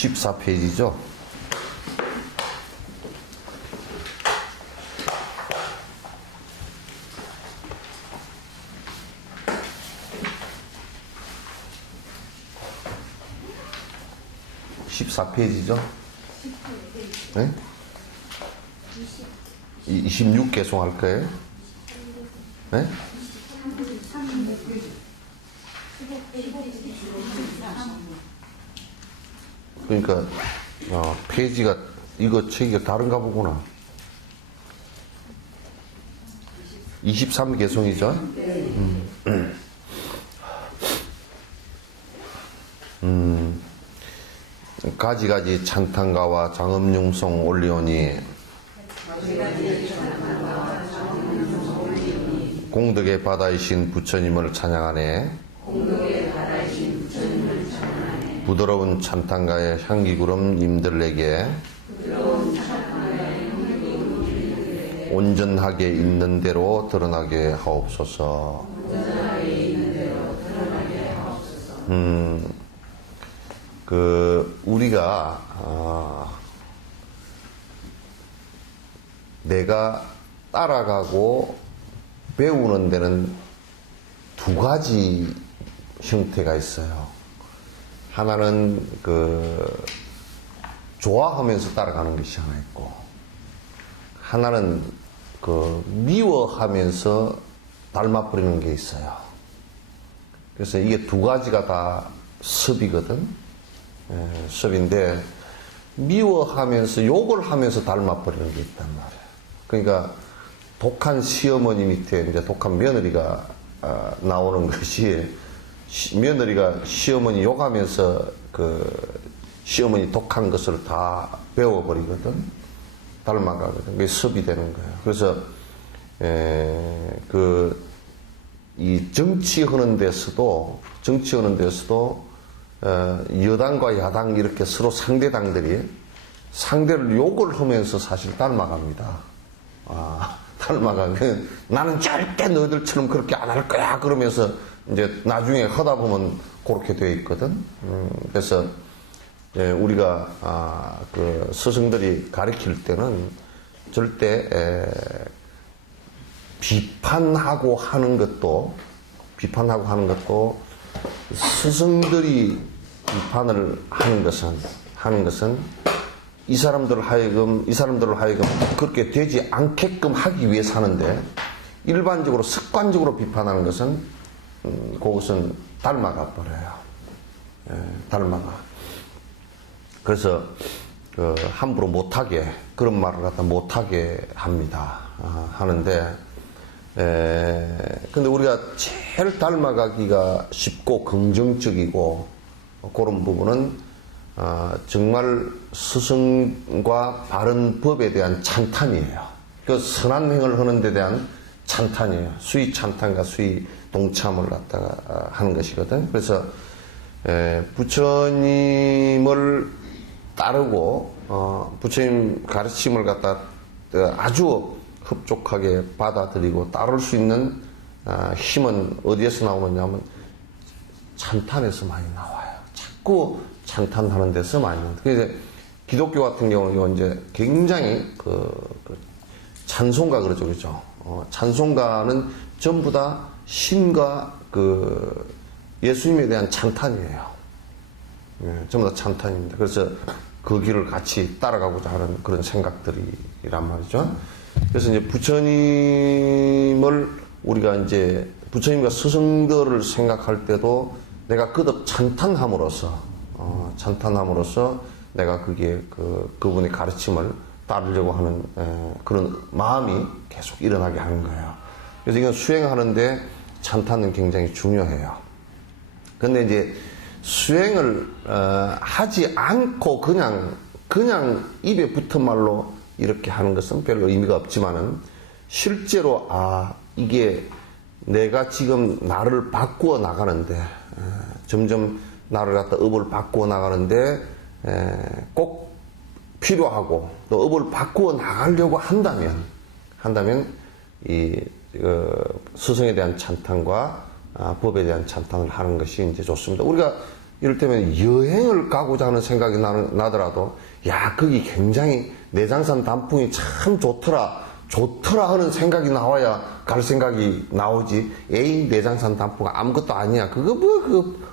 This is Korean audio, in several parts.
14페이지죠. 네? 26 개송할 거예요? 네? 그러니까 페이지가 이거 책이 다른가 보구나. 23 개송이죠? 가지가지 찬탄가와 장엄융송 올리오니 공덕의 바다이신 부처님을 찬양하네. 부드러운 찬탄가의 향기구름 님들에게 온전하게 있는 대로 드러나게 하옵소서. 우리가 내가 따라가고 배우는 데는 두 가지 형태가 있어요. 하나는 좋아하면서 따라가는 것이 하나 있고, 하나는 미워하면서 닮아버리는 게 있어요. 그래서 이게 두 가지가 다 섭이거든. 섭인데, 미워하면서 욕을 하면서 닮아버리는 게 있단 말이에요. 그러니까 독한 시어머니 밑에 이제 독한 며느리가 나오는 것이, 며느리가 시어머니 욕하면서 시어머니 독한 것을 다 배워버리거든. 닮아가거든. 그게 섭이 되는 거예요. 그래서 이 정치하는 데서도 여당과 야당 이렇게 서로 상대당들이 상대를 욕을 하면서 사실 닮아갑니다. 닮아가면 나는 절대 너희들처럼 그렇게 안 할 거야 그러면서 이제 나중에 하다 보면 그렇게 돼 있거든. 그래서 우리가 스승들이 가르칠 때는 절대 비판하고 하는 것도 스승들이 비판을 하는 것은 이 사람들을 하여금 그렇게 되지 않게끔 하기 위해서 하는데, 일반적으로 습관적으로 비판하는 것은 그것은 닮아가 버려요. 닮아가. 그래서 함부로 못하게, 그런 말을 갖다 못하게 합니다. 하는데, 근데 우리가 제일 닮아가기가 쉽고 긍정적이고 그런 부분은 정말 스승과 바른 법에 대한 찬탄이에요. 그 선한 행을 하는 데 대한 찬탄이에요. 수의 찬탄과 수의 동참을 갖다가 하는 것이거든. 그래서 부처님을 따르고 부처님 가르침을 갖다 아주 흡족하게 받아들이고 따를 수 있는 힘은 어디에서 나오느냐 하면 찬탄에서 많이 나와요. 자꾸 찬탄하는 데서 많이 나와요. 그래서 기독교 같은 경우는 이제 굉장히 찬송가 그러죠. 그렇죠? 찬송가는 전부 다 신과 예수님에 대한 찬탄이에요. 전부 다 찬탄입니다. 그래서 그 길을 같이 따라가고자 하는 그런 생각들이란 말이죠. 그래서 이제 부처님을 우리가 이제 부처님과 스승들을 생각할 때도 내가 거듭 찬탄함으로써 내가 그게 그분의 가르침을 따르려고 하는 그런 마음이 계속 일어나게 하는 거예요. 그래서 이건 수행하는데 찬탄은 굉장히 중요해요. 근데 이제 수행을 하지 않고 그냥 입에 붙은 말로 이렇게 하는 것은 별로 의미가 없지만은 실제로 이게 내가 지금 나를 바꾸어 나가는데 점점 나를 갖다 업을 바꾸어 나가는데 꼭 필요하고 또 업을 바꾸어 나가려고 한다면 이 스승에 대한 찬탄과 법에 대한 찬탄을 하는 것이 이제 좋습니다. 우리가 이를테면 여행을 가고자 하는 생각이 나더라도, 야, 거기 굉장히 내장산 단풍이 참 좋더라 하는 생각이 나와야 갈 생각이 나오지. 에이, 내장산 단풍 아무것도 아니야. 그거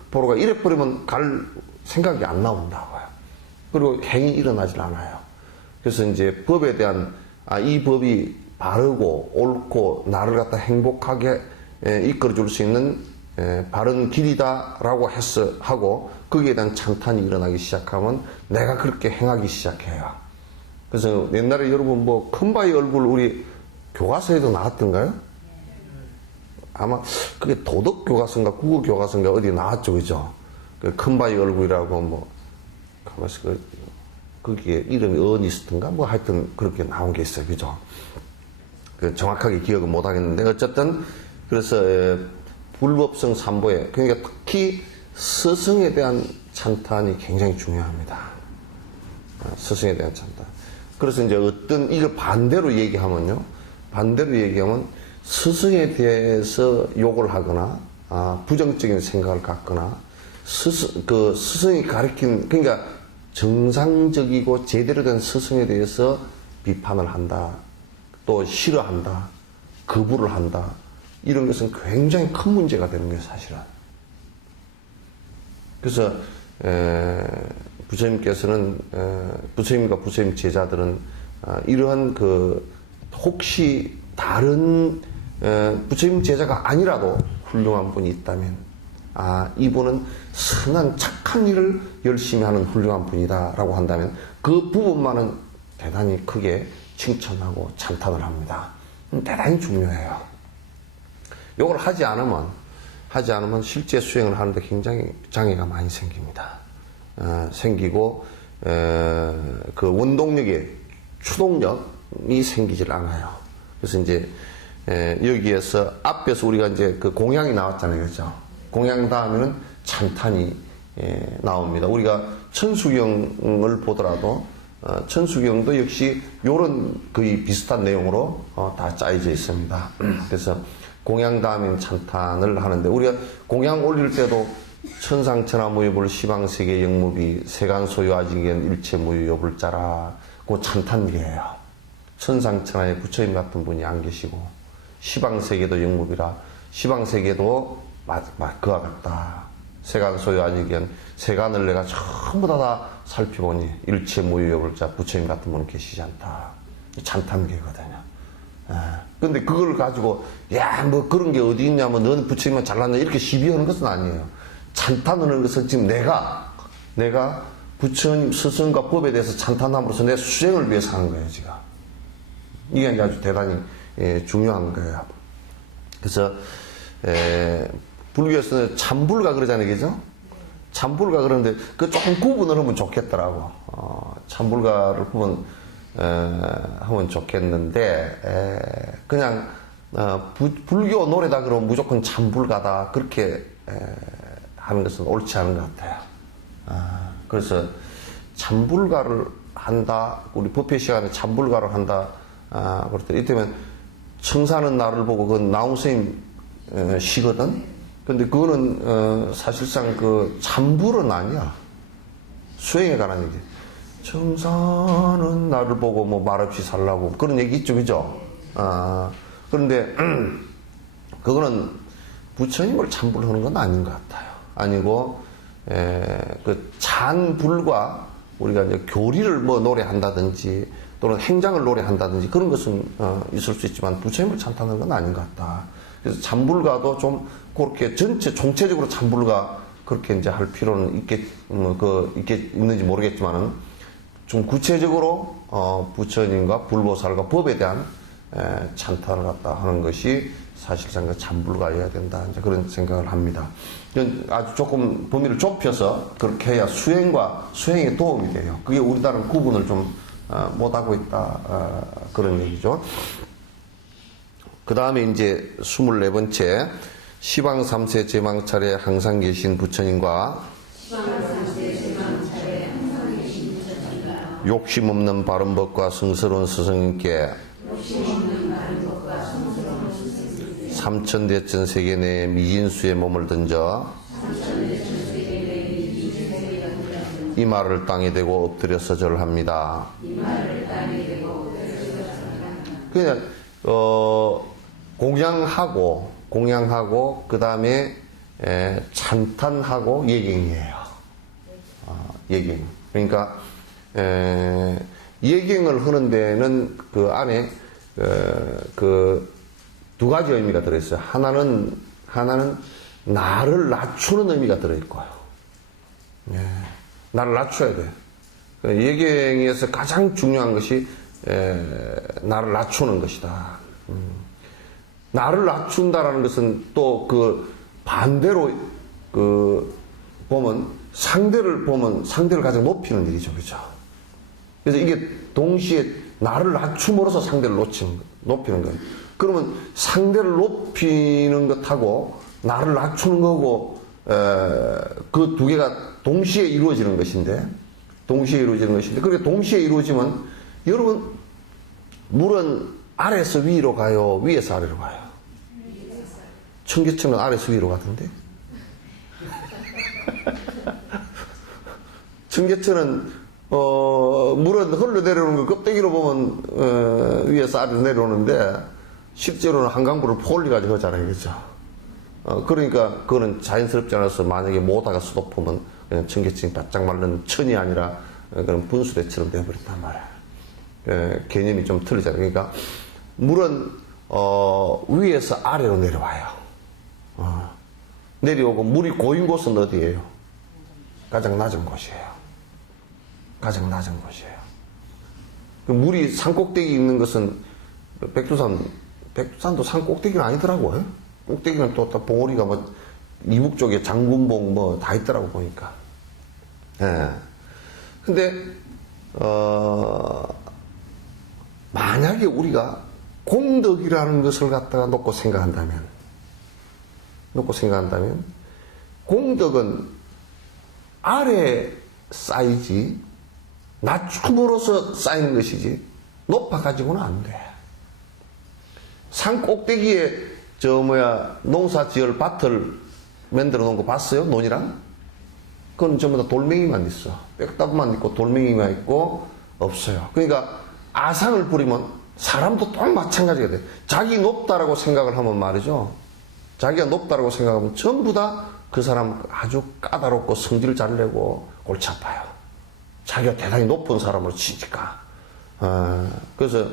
보러 가. 이래버리면 갈 생각이 안 나온다고요. 그리고 행위 일어나질 않아요. 그래서 이제 법에 대한, 이 법이 바르고 옳고 나를 갖다 행복하게 이끌어줄 수 있는 바른 길이다라고 하고 거기에 대한 찬탄이 일어나기 시작하면 내가 그렇게 행하기 시작해요. 그래서 옛날에 여러분 뭐 큰바위 얼굴 우리 교과서에도 나왔던가요? 아마 그게 도덕교과서인가 국어교과서인가 어디 나왔죠, 그죠? 그 큰바위 얼굴이라고 뭐 가만있어 거기에 이름이 어니스트인가 뭐 하여튼 그렇게 나온 게 있어요, 그죠? 그 정확하게 기억은 못 하겠는데 어쨌든 그래서 불법성 삼보에, 그러니까 특히 스승에 대한 찬탄이 굉장히 중요합니다. 스승에 대한 찬탄. 그래서 이제 어떤 이걸 반대로 얘기하면 스승에 대해서 욕을 하거나 부정적인 생각을 갖거나 스승이 가르친, 그러니까 정상적이고 제대로 된 스승에 대해서 비판을 한다, 또 싫어한다, 거부를 한다, 이런 것은 굉장히 큰 문제가 되는 거예요, 사실은. 그래서 부처님께서는 부처님과 부처님 제자들은 이러한 혹시 다른 부처님 제자가 아니라도 훌륭한 분이 있다면 이분은 선한 착한 일을 열심히 하는 훌륭한 분이다라고 한다면 그 부분만은 대단히 크게 칭찬하고 찬탄을 합니다. 대단히 중요해요. 이걸 하지 않으면 실제 수행을 하는데 굉장히 장애가 많이 생깁니다. 생기고 그 원동력의 추동력이 생기질 않아요. 그래서 이제 여기에서 앞에서 우리가 이제 그 공양이 나왔잖아요, 그렇죠? 공양 다음에는 찬탄이 나옵니다. 우리가 천수경을 보더라도 천수경도 역시 이런 거의 비슷한 내용으로 다 짜여져 있습니다. 그래서 공양 다음엔 찬탄을 하는데 우리가 공양 올릴 때도 천상천하무효불 시방세계 영무비 세간소유아직엔 일체무효요불자라 그 찬탄기예요. 천상천하에 부처님 같은 분이 안 계시고 시방세계도 영무비라 시방세계도 그와 같다. 세간소유아직엔 세간을 내가 전부 다 살펴보니 일체무효요불자 부처님 같은 분은 계시지 않다. 찬탄기거든요. 근데 그걸 가지고 뭐 그런 게 어디 있냐면 너는 부처님만 잘났냐 이렇게 시비하는 것은 아니에요. 찬탄하는 것은 지금 내가 부처님 스승과 법에 대해서 찬탄함으로써 내 수행을 위해서 하는 거예요, 지금. 이게 아주 대단히 중요한 거예요. 그래서 불교에서는 참불가 그러잖아요, 그죠? 참불가 그러는데 그 조금 구분을 하면 좋겠더라고. 참불가를 하면 좋겠는데 그냥 불교 노래다 그러면 무조건 참불가다 그렇게 하는 것은 옳지 않은 것 같아요. 그래서 참불가를 한다, 우리 법회 시간에 참불가를 한다 그럴 때 이때면 청사는 나를 보고 그건 나홍스님 시거든. 근데 그거는 사실상 그 참불은 아니야. 수행에 관한 얘기. 청사는 나를 보고 뭐 말없이 살라고 그런 얘기 있죠, 그죠? 그런데 그거는 부처님을 참불하는 건 아닌 것 같아요. 아니고 그 찬불과 우리가 이제 교리를 뭐 노래한다든지 또는 행장을 노래한다든지 그런 것은 있을 수 있지만 부처님을 찬탄하는 건 아닌 것 같다. 그래서 참불가도 좀 그렇게 전체 총체적으로 참불가 그렇게 이제 할 필요는 있는지 모르겠지만은 좀 구체적으로 부처님과 불보살과 법에 대한 찬탄을 갖다 하는 것이 사실상 그 참불가여야 된다. 이제 그런 생각을 합니다. 아주 조금 범위를 좁혀서 그렇게 해야 수행에 도움이 돼요. 그게 우리나라는 구분을 좀 못하고 있다. 그런 얘기죠. 그 다음에 이제 24번째 시방 3세 제망차례 항상 계신 부처님과 욕심 없는 바른 법과 성스러운 스승님께 삼천대천 세계 내에 미진수의 몸을 던져 이 말을 땅에 대고 엎드려서 절합니다. 그냥 공양하고 그 다음에 찬탄하고 예경이에요. 예경. 그러니까 예경을 하는 데는 그 안에 그 두 가지 의미가 들어있어요. 하나는 나를 낮추는 의미가 들어있고요. 나를 낮춰야 돼. 예경에서 가장 중요한 것이 나를 낮추는 것이다. 나를 낮춘다라는 것은 또 그 반대로 그 보면 상대를 가장 높이는 일이죠. 그죠? 그래서 이게 동시에 나를 낮춤으로써 상대를 높이는 거예요. 그러면 상대를 높이는 것하고 나를 낮추는 거고 그 두 개가 동시에 이루어지는 것인데 그렇게 동시에 이루어지면 여러분 물은 아래에서 위로 가요, 위에서 아래로 가요? 청계천은 아래에서 위로 가던데? 청계천은 물은 흘러내려오는 거 껍데기로 보면 위에서 아래로 내려오는데 실제로는 한강물을 포올리가지고 하잖아요. 그죠? 그러니까 그거는 자연스럽지 않아서 만약에 모다가 수도보면 그냥 청계천이 바짝 마른 천이 아니라 그런 분수대처럼 되어버렸단 말이야. 개념이 좀 틀리잖아요. 그러니까 물은 위에서 아래로 내려와요. 내려오고 물이 고인 곳은 어디예요? 가장 낮은 곳이에요. 가장 낮은 곳이에요. 그 물이 산 꼭대기 있는 것은 백두산도 산 꼭대기는 아니더라고요. 꼭대기는 또 봉우리가 뭐 이북 쪽에 장군봉 뭐 다 있더라고 보니까. 예. 근데 만약에 우리가 공덕이라는 것을 갖다가 놓고 생각한다면 공덕은 아래 쌓이지 낮춤으로써 쌓이는 것이지 높아가지고는 안 돼. 산 꼭대기에 농사 지을 밭을 만들어 놓은 거 봤어요? 논이랑? 그건 전부 다 돌멩이만 있어. 빽다구만 있고 돌멩이만 있고 없어요. 그러니까 아상을 부리면 사람도 또 마찬가지가 돼. 자기 높다라고 생각을 하면 말이죠. 자기가 높다라고 생각하면 전부 다 그 사람 아주 까다롭고 성질 잘 내고 골치 아파요. 자기가 대단히 높은 사람으로 치니까. 그래서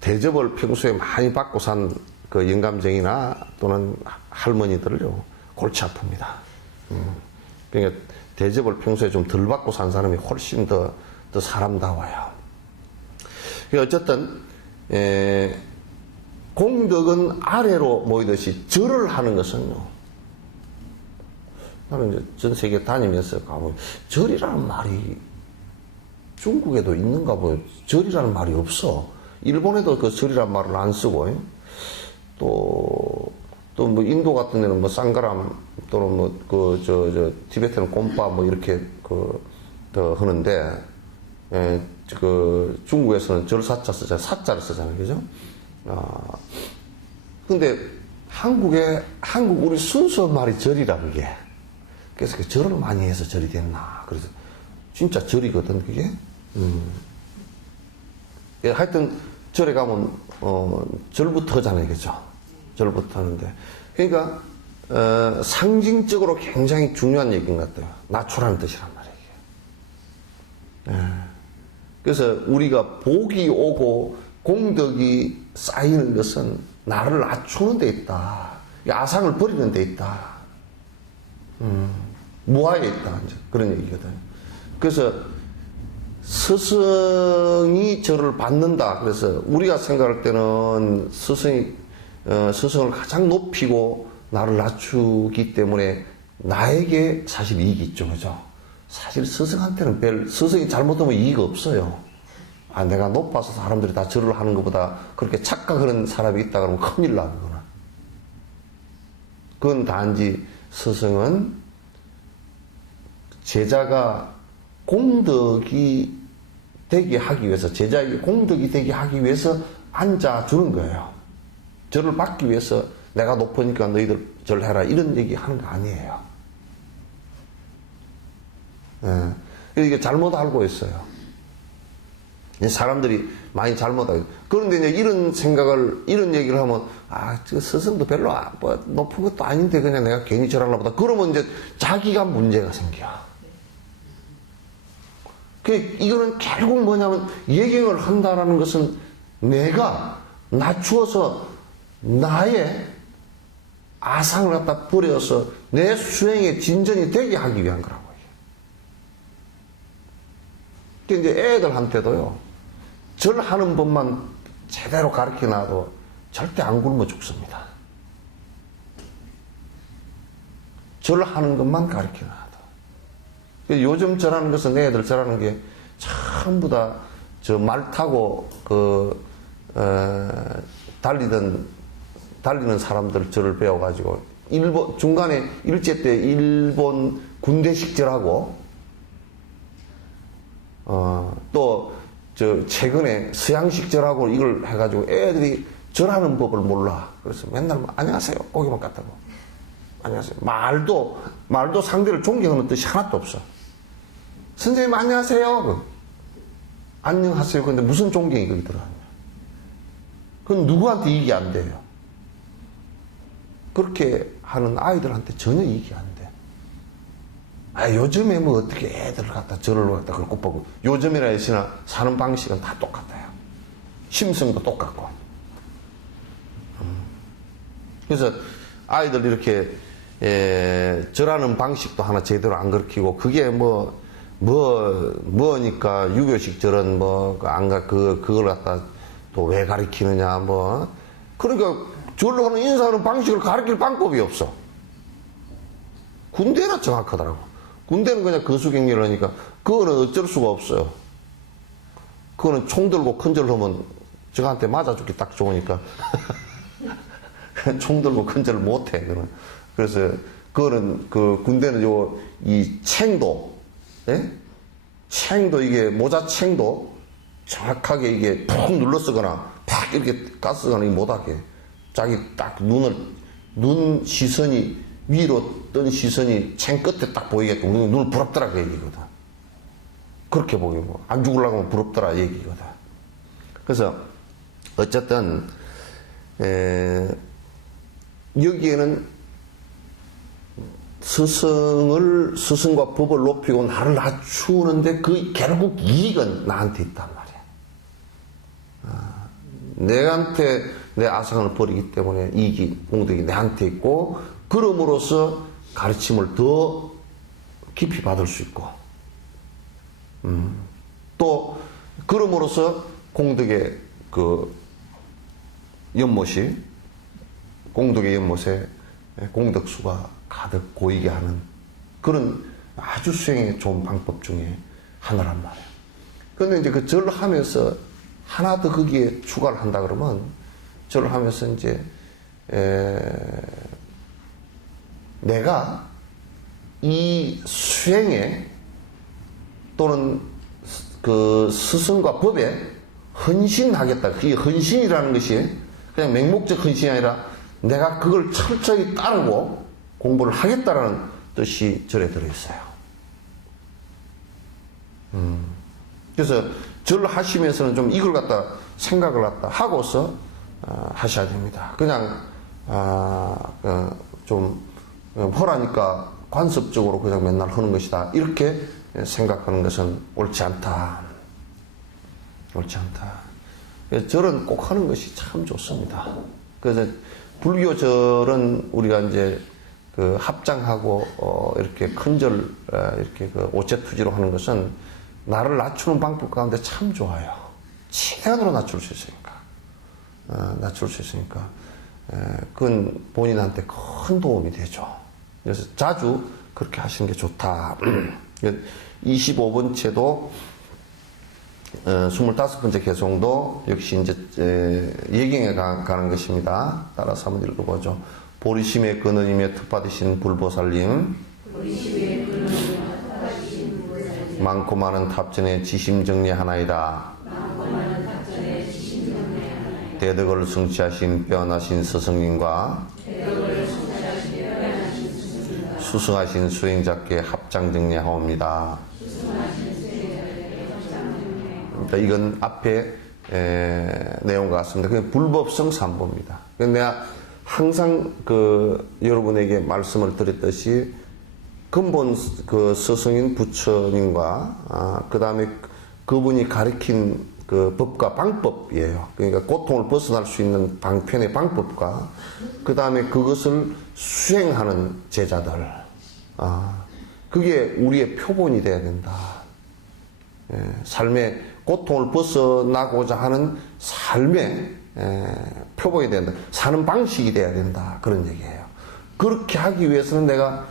대접을 평소에 많이 받고 산 그 영감쟁이나 또는 할머니들을요, 골치 아픕니다. 그러니까 대접을 평소에 좀 덜 받고 산 사람이 훨씬 더 사람다워요. 어쨌든, 공덕은 아래로 모이듯이 절을 하는 것은요, 나는 이제 전 세계 다니면서 가면 절이라는 말이 중국에도 있는가 봐요. 절이라는 말이 없어. 일본에도 그 절이라는 말을 안 쓰고, 또 뭐 인도 같은 데는 뭐 쌍가람 또는 뭐 티베트는 곰파 뭐 이렇게 하는데, 중국에서는 절사자 쓰잖아요. 사자를 쓰잖아요. 그죠? 근데 한국 우리 순수 말이 절이라 그게. 그래서 그 절을 많이 해서 절이 됐나. 그래서 진짜 절이거든, 그게. 하여튼 절에 가면 절부터 하잖아요. 그죠? 절부터 하는데. 그러니까 상징적으로 굉장히 중요한 얘기인 것 같아요. 낮추라는 뜻이란 말이에요. 그래서 우리가 복이 오고 공덕이 쌓이는 것은 나를 낮추는 데 있다. 아상을 버리는 데 있다. 무아에 있다. 이제 그런 얘기거든. 그래서 스승이 저를 받는다. 그래서 우리가 생각할 때는 스승을 가장 높이고 나를 낮추기 때문에 나에게 사실 이익이 있죠. 그죠? 사실 스승한테는 스승이 잘못하면 이익 없어요. 내가 높아서 사람들이 다 절을 하는 것보다 그렇게 착각하는 사람이 있다 그러면 큰일 나는 거나. 그건 단지 스승은 제자가 공덕이 되게 하기 위해서, 제자에게 공덕이 되게 하기 위해서 앉아주는 거예요. 절을 받기 위해서 내가 높으니까 너희들 절해라 이런 얘기 하는 거 아니에요. 이게 잘못 알고 있어요. 사람들이 많이 잘못 알고. 그런데 이제 이런 생각을, 이런 얘기를 하면, 저 스승도 별로 뭐 높은 것도 아닌데 그냥 내가 괜히 저러나 보다. 그러면 이제 자기가 문제가 생겨. 이거는 결국 뭐냐면 예경을 한다라는 것은 내가 낮추어서 나의 아상을 갖다 버려서 내 수행에 진전이 되게 하기 위한 거라고. 이제 애들한테도요, 절하는 법만 제대로 가르쳐 놔도 절대 안 굶어 죽습니다. 절하는 것만 가르쳐 놔도. 요즘 절하는 것은 애들 절하는 게 전부 다 저 말 타고 달리는 사람들 절을 배워가지고 중간에 일제 때 일본 군대식 절하고 최근에 서양식 절하고 이걸 해가지고 애들이 절하는 법을 몰라. 그래서 맨날 안녕하세요. 고기만 갖다고. 안녕하세요. 말도 상대를 존경하는 뜻이 하나도 없어. 선생님 안녕하세요. 안녕하세요. 근데 무슨 존경이 거기 들어가냐. 그건 누구한테 이익이 안 돼요. 그렇게 하는 아이들한테 전혀 이익이 안 돼. 요즘에 뭐 어떻게 애들을 갖다 절을 갖다 그걸 꼽고 요즘이라 했으나 사는 방식은 다 똑같아요. 심성도 똑같고. 그래서 아이들 이렇게 절하는 방식도 하나 제대로 안 가르치고 그게 뭐니까 유교식 절은 그걸 갖다 또 왜 가르치느냐 그러니까 절로 하는 인사하는 방식을 가르칠 방법이 없어. 군대나 정확하더라고. 군대는 그냥 거수경례를 하니까 그거는 어쩔 수가 없어요. 그거는 총 들고 큰절 하면 저한테 맞아 죽기 딱 좋으니까 총 들고 큰절을 못해. 그거는. 그래서 그거는 군대는 이 챙도, 예? 챙도 이게 모자 챙도 정확하게 이게 푹 눌러 쓰거나 팍 이렇게 까쓰거나 못하게 자기 딱 눈 시선이 위로 뜬 시선이 챙 끝에 딱 보이게끔 눈을 부럽더라 그 얘기거든. 그렇게 보이고 안 죽으려고 하면 부럽더라 얘기거든. 그래서 어쨌든 여기에는 스승과 법을 높이고 나를 낮추는데 그 결국 이익은 나한테 있단 말이야. 내한테 내 아상을 버리기 때문에 이익이 공덕이 내한테 있고 그럼으로써 가르침을 더 깊이 받을 수 있고 또 그럼으로써 공덕의 공덕의 연못에 공덕수가 가득 고이게 하는 그런 아주 수행에 좋은 방법 중에 하나란 말이에요. 그런데 이제 그 절을 하면서 하나 더 거기에 추가를 한다 그러면 절을 하면서 이제 내가 이 수행에 또는 그 스승과 법에 헌신하겠다. 그게 헌신이라는 것이 그냥 맹목적 헌신이 아니라 내가 그걸 철저히 따르고 공부를 하겠다라는 뜻이 절에 들어있어요. 그래서 절을 하시면서는 좀 이걸 갖다 생각을 갖다 하고서 하셔야 됩니다. 그냥 좀 허라니까 관습적으로 그냥 맨날 하는 것이다. 이렇게 생각하는 것은 옳지 않다. 옳지 않다. 절은 꼭 하는 것이 참 좋습니다. 그래서 불교 절은 우리가 이제 합장하고 이렇게 큰 절 이렇게 오체투지로 하는 것은 나를 낮추는 방법 가운데 참 좋아요. 최대한으로 낮출 수 있으니까. 그건 본인한테 큰 도움이 되죠. 그래서 자주 그렇게 하시는 게 좋다. 25번째도 25번째 개송도 역시 이제 예경에 가는 것입니다. 따라서 한번 읽어보죠. 보리심에 끊으님의 특받으신 불보살님, 많고 많은 탑전의 지심정리하나이다. 대덕을 성취하신 빼어나신 스승님과 수승하신 수행자께 합장 정례하옵니다. 그러니까 이건 앞에 내용과 같습니다. 그냥 불법성 삼보입니다. 내가 항상 여러분에게 말씀을 드렸듯이 근본 스승인 부처님과 그 다음에 그분이 가르친 법과 방법이에요. 그러니까 고통을 벗어날 수 있는 방편의 방법과 그 다음에 그것을 수행하는 제자들, 그게 우리의 표본이 돼야 된다. 삶의 고통을 벗어나고자 하는 삶의 표본이 된다. 사는 방식이 돼야 된다. 그런 얘기예요. 그렇게 하기 위해서는 내가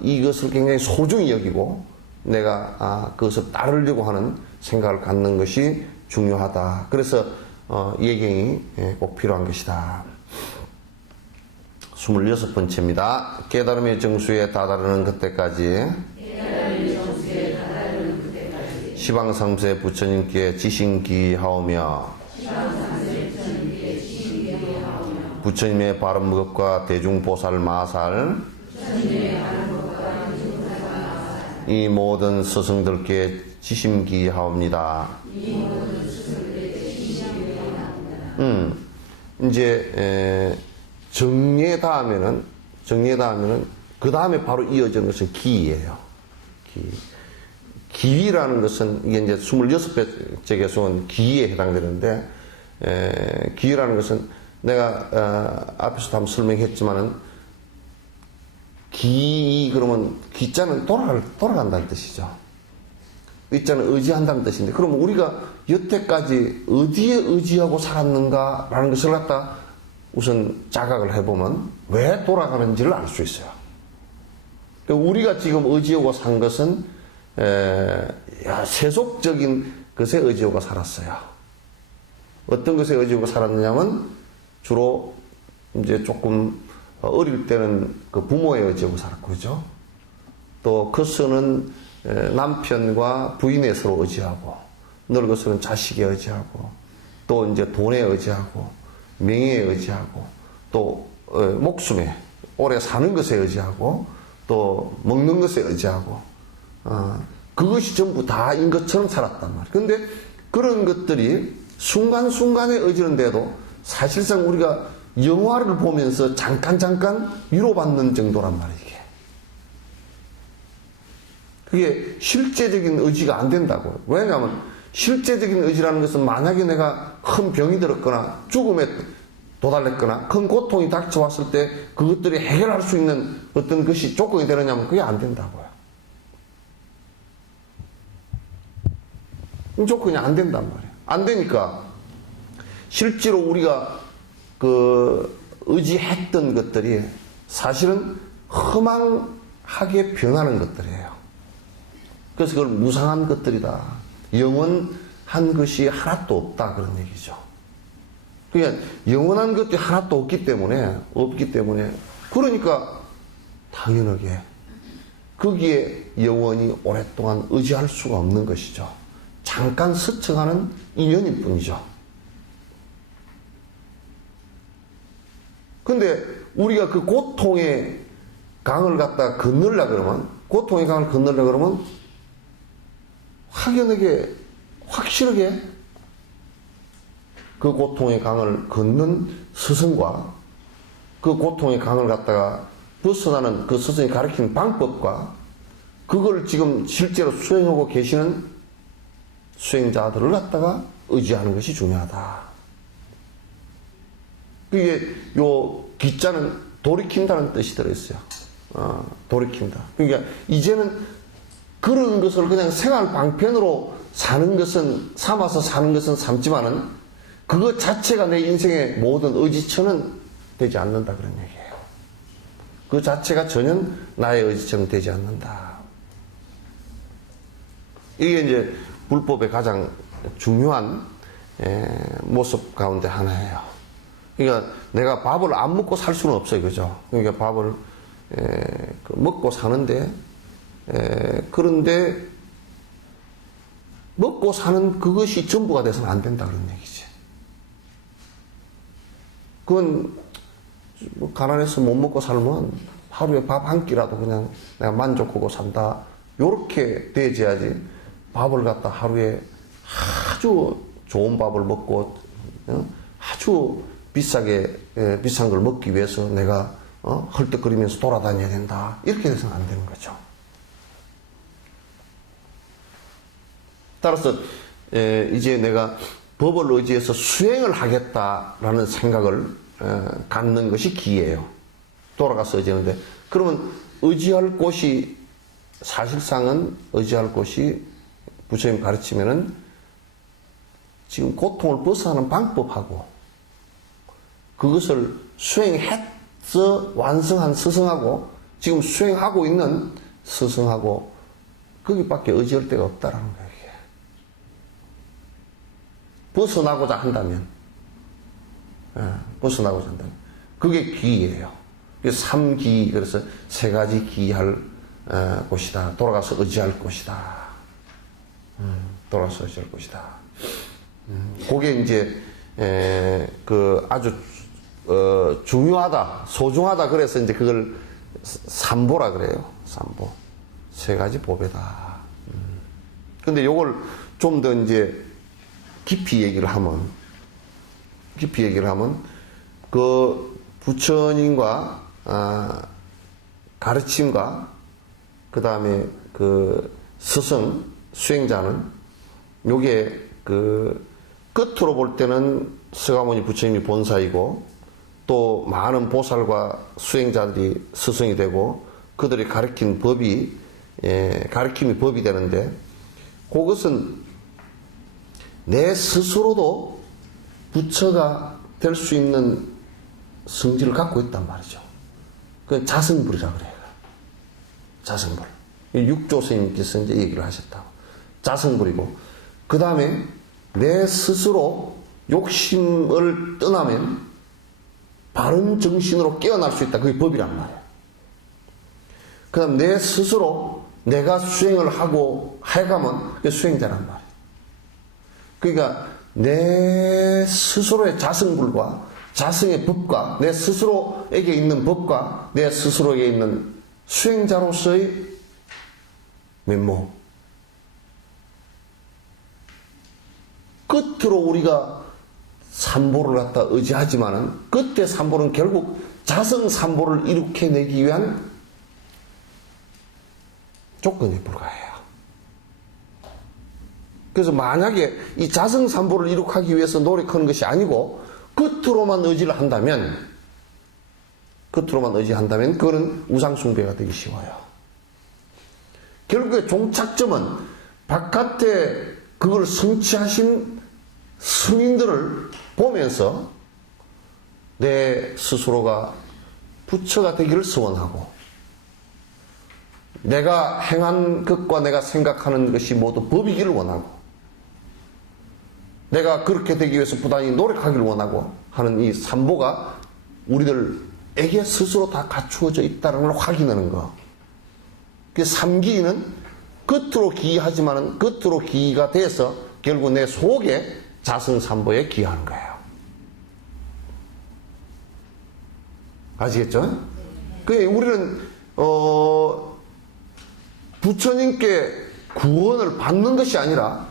이것을 굉장히 소중히 여기고 내가 그것을 따르려고 하는 생각을 갖는 것이 중요하다. 그래서 예경이 꼭 필요한 것이다. 26번째입니다. 깨달음의 정수에 다다르는 그때까지 시방삼세 부처님께 지신기하오며 부처님의 바른법과 대중보살 마살 이 모든 스승들께 지심기하옵니다. 이제 정례 다음에는 그 다음에 바로 이어지는 것은 기예요. 기라는 것은 이게 이제 26번째 개송은 기에 해당되는데 기라는 것은 내가 앞에서도 한번 설명했지만은 그러면 기자는 돌아간다는 뜻이죠. 의자는 의지한다는 뜻인데, 그러면 우리가 여태까지 어디에 의지하고 살았는가라는 것을 갖다 우선 자각을 해보면 왜 돌아가는지를 알 수 있어요. 그러니까 우리가 지금 의지하고 산 것은 세속적인 것에 의지하고 살았어요. 어떤 것에 의지하고 살았느냐면 주로 이제 조금 어릴 때는 그 부모에 의지하고 살았고, 그죠? 또 커서는 남편과 부인에 서로 의지하고, 늙어서는 자식에 의지하고, 또 이제 돈에 의지하고, 명예에 의지하고, 또 목숨에, 오래 사는 것에 의지하고, 또 먹는 것에 의지하고, 그것이 전부 다인 것처럼 살았단 말이에요. 근데 그런 것들이 순간순간에 의지는데도 사실상 우리가 영화를 보면서 잠깐 위로받는 정도란 말이에요. 그게 실제적인 의지가 안 된다고요. 왜냐하면 실제적인 의지라는 것은 만약에 내가 큰 병이 들었거나 죽음에 도달했거나 큰 고통이 닥쳐왔을 때 그것들이 해결할 수 있는 어떤 것이 조건이 되느냐면 그게 안 된다고요. 조건이 안 된단 말이에요. 안 되니까 실제로 우리가 의지했던 것들이 사실은 허망하게 변하는 것들이에요. 그래서 그걸 무상한 것들이다. 영원한 것이 하나도 없다. 그런 얘기죠. 그러니까 영원한 것이 하나도 없기 때문에 그러니까 당연하게 거기에 영원히 오랫동안 의지할 수가 없는 것이죠. 잠깐 스쳐가는 인연일 뿐이죠. 근데 우리가 그 고통의 강을 갖다 건너려 그러면, 고통의 강을 건너려 그러면 확연하게, 확실하게 그 고통의 강을 걷는 스승과 그 고통의 강을 갖다가 벗어나는 그 스승이 가르치는 방법과 그걸 지금 실제로 수행하고 계시는 수행자들을 갖다가 의지하는 것이 중요하다. 그게 요 기자는 돌이킨다는 뜻이 들어있어요. 돌이킨다. 그러니까 이제는 그런 것을 그냥 생활 방편으로 삼아서 사는 것은 삼지만은 그것 자체가 내 인생의 모든 의지처는 되지 않는다. 그런 얘기예요. 그 자체가 전혀 나의 의지처럼 되지 않는다. 이게 이제 불법의 가장 중요한 모습 가운데 하나예요. 그러니까 내가 밥을 안 먹고 살 수는 없어요. 그죠? 그러니까 밥을 먹고 사는데 그런데 먹고 사는 그것이 전부가 돼서는 안 된다. 그런 얘기지. 그건 가난해서 못 먹고 살면 하루에 밥 한 끼라도 그냥 내가 만족하고 산다. 요렇게 돼야지. 밥을 갖다 하루에 아주 좋은 밥을 먹고 아주 비싸게 비싼 걸 먹기 위해서 내가 헐떡거리면서 돌아다녀야 된다. 이렇게 돼서는 안 되는 거죠. 따라서 이제 내가 법을 의지해서 수행을 하겠다라는 생각을 갖는 것이 기예요. 돌아가서 의지하는데, 그러면 의지할 곳이, 사실상은 의지할 곳이 부처님 가르치면은 지금 고통을 벗어나는 방법하고 그것을 수행해서 완성한 스승하고 지금 수행하고 있는 스승하고 거기밖에 의지할 데가 없다라는 거예요. 이게. 벗어나고자 한다면, 벗어나고자 한다면 그게 기예요. 삼기, 그래서 세 가지 기할 곳이다. 돌아가서 의지할 곳이다. 돌아가서 의지할 곳이다. 그게 이제 그 아주 중요하다, 소중하다. 그래서 이제 그걸 삼보라 그래요. 삼보, 세 가지 보배다. 근데 요걸 좀 더 이제 깊이 얘기를 하면 그 부처님과 가르침과 그 다음에 그 스승 수행자는 요게 그 끝으로 볼 때는 서가모니 부처님이 본사이고 또 많은 보살과 수행자들이 스승이 되고 그들이 가르친 법이 가르침이 법이 되는데, 그것은 내 스스로도 부처가 될 수 있는 성질을 갖고 있단 말이죠. 그 자성불이라 그래요. 자성불. 육조 스님께서 이제 얘기를 하셨다고. 자성불이고, 그 다음에 내 스스로 욕심을 떠나면 바른 정신으로 깨어날 수 있다. 그게 법이란 말이에요. 그 다음 내 스스로 내가 수행을 하고 해가면 그게 수행자란 말이에요. 그러니까 내 스스로의 자성불과 자성의 법과 내 스스로에게 있는 법과 내 스스로에게 있는 수행자로서의 면모, 끝으로 우리가 삼보를 갖다 의지하지만은 그때 삼보는 결국 자성 삼보를 일으켜내기 위한 조건에 불과해요. 그래서 만약에 이 자성 삼보를 이룩하기 위해서 노력하는 것이 아니고 끝으로만 의지를 한다면 그거는 우상숭배가 되기 쉬워요. 결국에 종착점은 바깥에 그걸 성취하신 승인들을 보면서 내 스스로가 부처가 되기를 소원하고, 내가 행한 것과 내가 생각하는 것이 모두 법이기를 원하고, 내가 그렇게 되기 위해서 부단히 노력하기를 원하고 하는 이 삼보가 우리들에게 스스로 다 갖추어져 있다는 걸 확인하는 거. 그 삼기는 겉으로 기이하지만은 겉으로 기이가 돼서 결국 내 속에 자성삼보에 기이하는 거예요. 아시겠죠? 그게 우리는 부처님께 구원을 받는 것이 아니라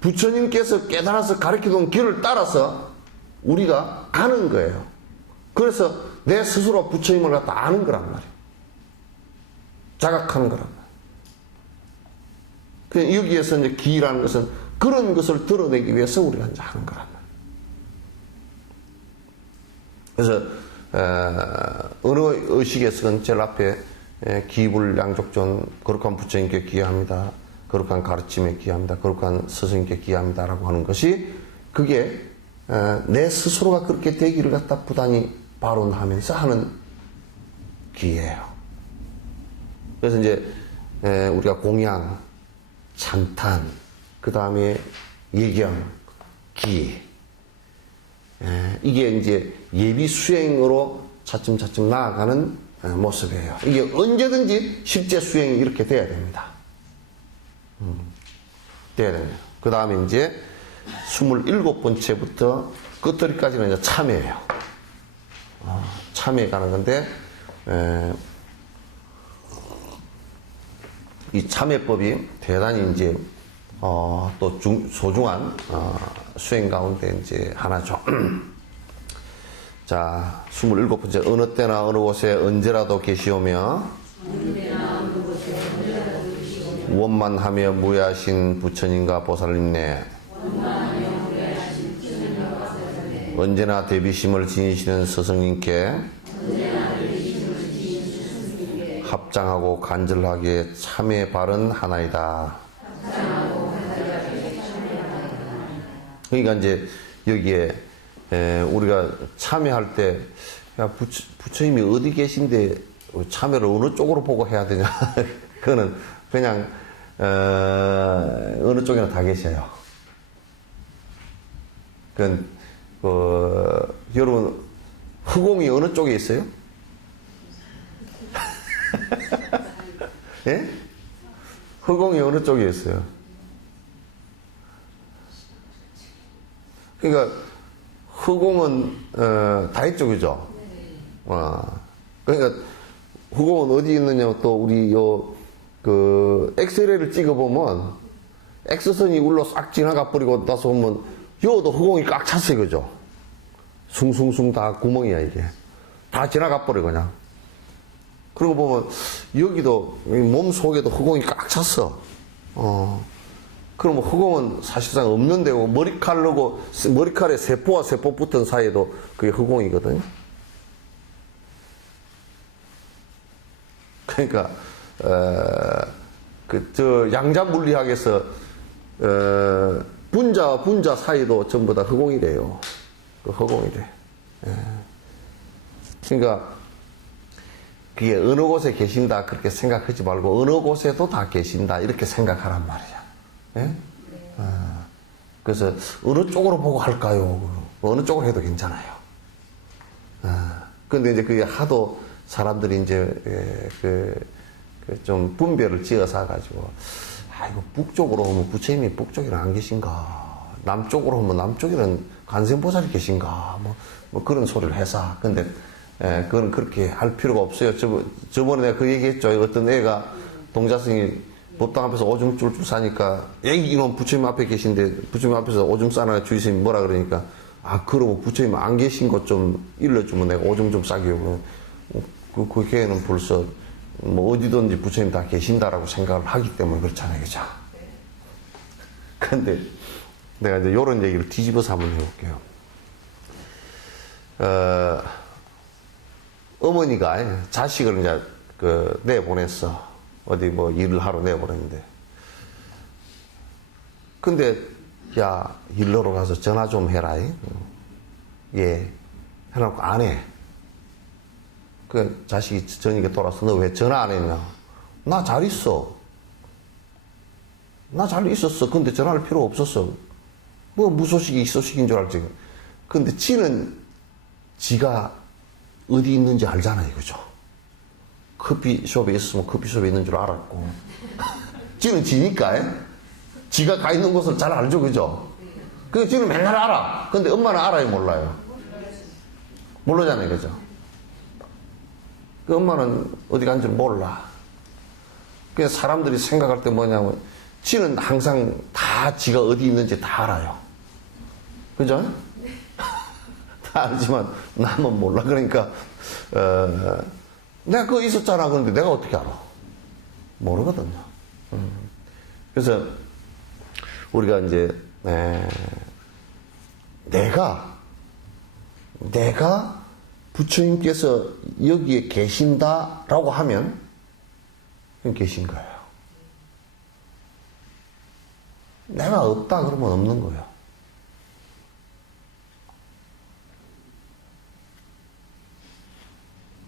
부처님께서 깨달아서 가르쳐둔 길을 따라서 우리가 가는 거예요. 그래서 내 스스로 부처님을 갖다 아는 거란 말이에요. 자각하는 거란 말이에요. 여기에서 이제 기라는 것은 그런 것을 드러내기 위해서 우리가 이제 하는 거란 말이에요. 그래서 어느 의식에서는 제일 앞에 기불양족존 거룩한 부처님께 기여합니다. 거룩한 가르침에 기여합니다. 거룩한 스승님께 기여합니다. 라고 하는 것이, 그게 내 스스로가 그렇게 되기를 갖다 부단히 발언하면서 하는 기예요. 그래서 이제 우리가 공양, 찬탄, 그 다음에 예경, 기, 이게 이제 예비 수행으로 차츰차츰 나아가는 모습이에요. 이게 언제든지 실제 수행이 이렇게 돼야 됩니다. 돼야 됩니다. 그 다음에 이제 27번째부터 끝들이까지는 이제 참회예요. 참회에 가는 건데, 이 참회법이 대단히 이제 또 소중한 수행 가운데 이제 하나죠. 자, 27번째. 어느 때나 어느 곳에 언제라도 계시오며 원만하며 무해하신 부처님과 보살님네 언제나 대비심을 지니시는 스승님께 합장하고 간절하게 참회 바른 하나이다. 그러니까 이제 여기에 우리가 참여할 때, 야, 부처님이 어디 계신데 참여를 어느 쪽으로 보고 해야 되냐. 그거는 그냥, 어느 쪽이나 다 계셔요. 여러분, 허공이 어느 쪽에 있어요? 예? 허공이 어느 쪽에 있어요? 그러니까, 허공은 다이 쪽이죠. 그러니까 허공은 어디 있느냐 또 우리 엑스레이를 찍어보면 X선이 울로 싹 지나가 버리고 나서 보면 요도 허공이 꽉 찼어요, 그죠? 숭숭숭 다 구멍이야 이게. 다 지나가 버려 그냥. 그러고 보면 여기도 몸 속에도 허공이 꽉 찼어. 그러면 허공은 사실상 없는 데고 머리칼에 세포와 세포 붙은 사이에도 그게 허공이거든요. 그러니까 양자 물리학에서 분자와 분자 사이도 전부 다 허공이래요. 그 허공이래. 그러니까 그게 어느 곳에 계신다 그렇게 생각하지 말고 어느 곳에도 다 계신다 이렇게 생각하란 말이야. 예? 그래서 어느 쪽으로 보고 할까요? 어느 쪽으로 해도 괜찮아요. 근데 이제 그게 하도 사람들이 이제 좀 분별을 지어서 가지고 이거 북쪽으로 오면 부처님이 북쪽에는 안 계신가? 남쪽으로 오면 남쪽에는 관세음보살이 계신가? 뭐 그런 소리를 해서. 근데 그건 그렇게 할 필요가 없어요. 저번에 내가 그 얘기했죠. 어떤 애가 동자승이 법당 앞에서 오줌 쫄쫄 싸니까, 이놈 부처님 앞에 계신데, 부처님 앞에서 오줌 싸나 주의스님이 뭐라 그러니까, 그러면 부처님 안 계신 것 좀 일러주면 내가 오줌 좀 싸게 하고, 그 걔는 벌써, 어디든지 부처님 다 계신다라고 생각을 하기 때문에 그렇잖아요. 그죠? 근데, 내가 이제 요런 얘기를 뒤집어서 한번 해볼게요. 어머니가 자식을 이제, 내보냈어. 어디 일을 하러 내보냈는데. 근데, 야, 일러로 가서 전화 좀 해라. 예. 해놓고 안 해. 그 자식이 저녁에 돌아서 너 왜 전화 안 했냐? 나 잘 있어. 나 잘 있었어. 근데 전화할 필요 없었어. 무소식이 이소식인 줄 알지. 근데 지는 지가 어디 있는지 알잖아요. 그죠? 커피숍에 있으면 커피숍에 있는 줄 알았고. 지는 지니까, 지가 가 있는 곳을 잘 알죠. 그죠? 지는 맨날 알아. 근데 엄마는 알아요, 몰라요? 모르잖아요. 그죠? 엄마는 어디 간지 몰라. 그래서 사람들이 생각할 때 뭐냐면, 지는 항상 다 지가 어디 있는지 다 알아요. 그죠? 다 알지만 남은 몰라. 그러니까, 내가 그거 있었잖아. 그런데 내가 어떻게 알아? 모르거든요. 그래서 우리가 이제 내가 부처님께서 여기에 계신다라고 하면 계신 거예요. 내가 없다 그러면 없는 거예요.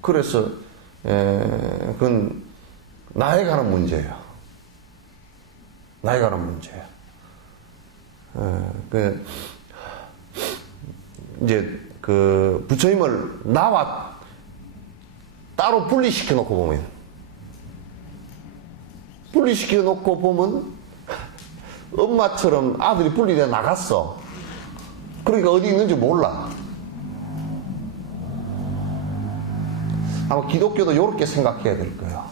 그래서 그건 나에 관한 문제예요. 나에 관한 문제예요. 이제 부처님을 나와 따로 분리시켜 놓고 보면 엄마처럼 아들이 분리돼 나갔어. 그러니까 어디 있는지 몰라. 아마 기독교도 이렇게 생각해야 될 거예요.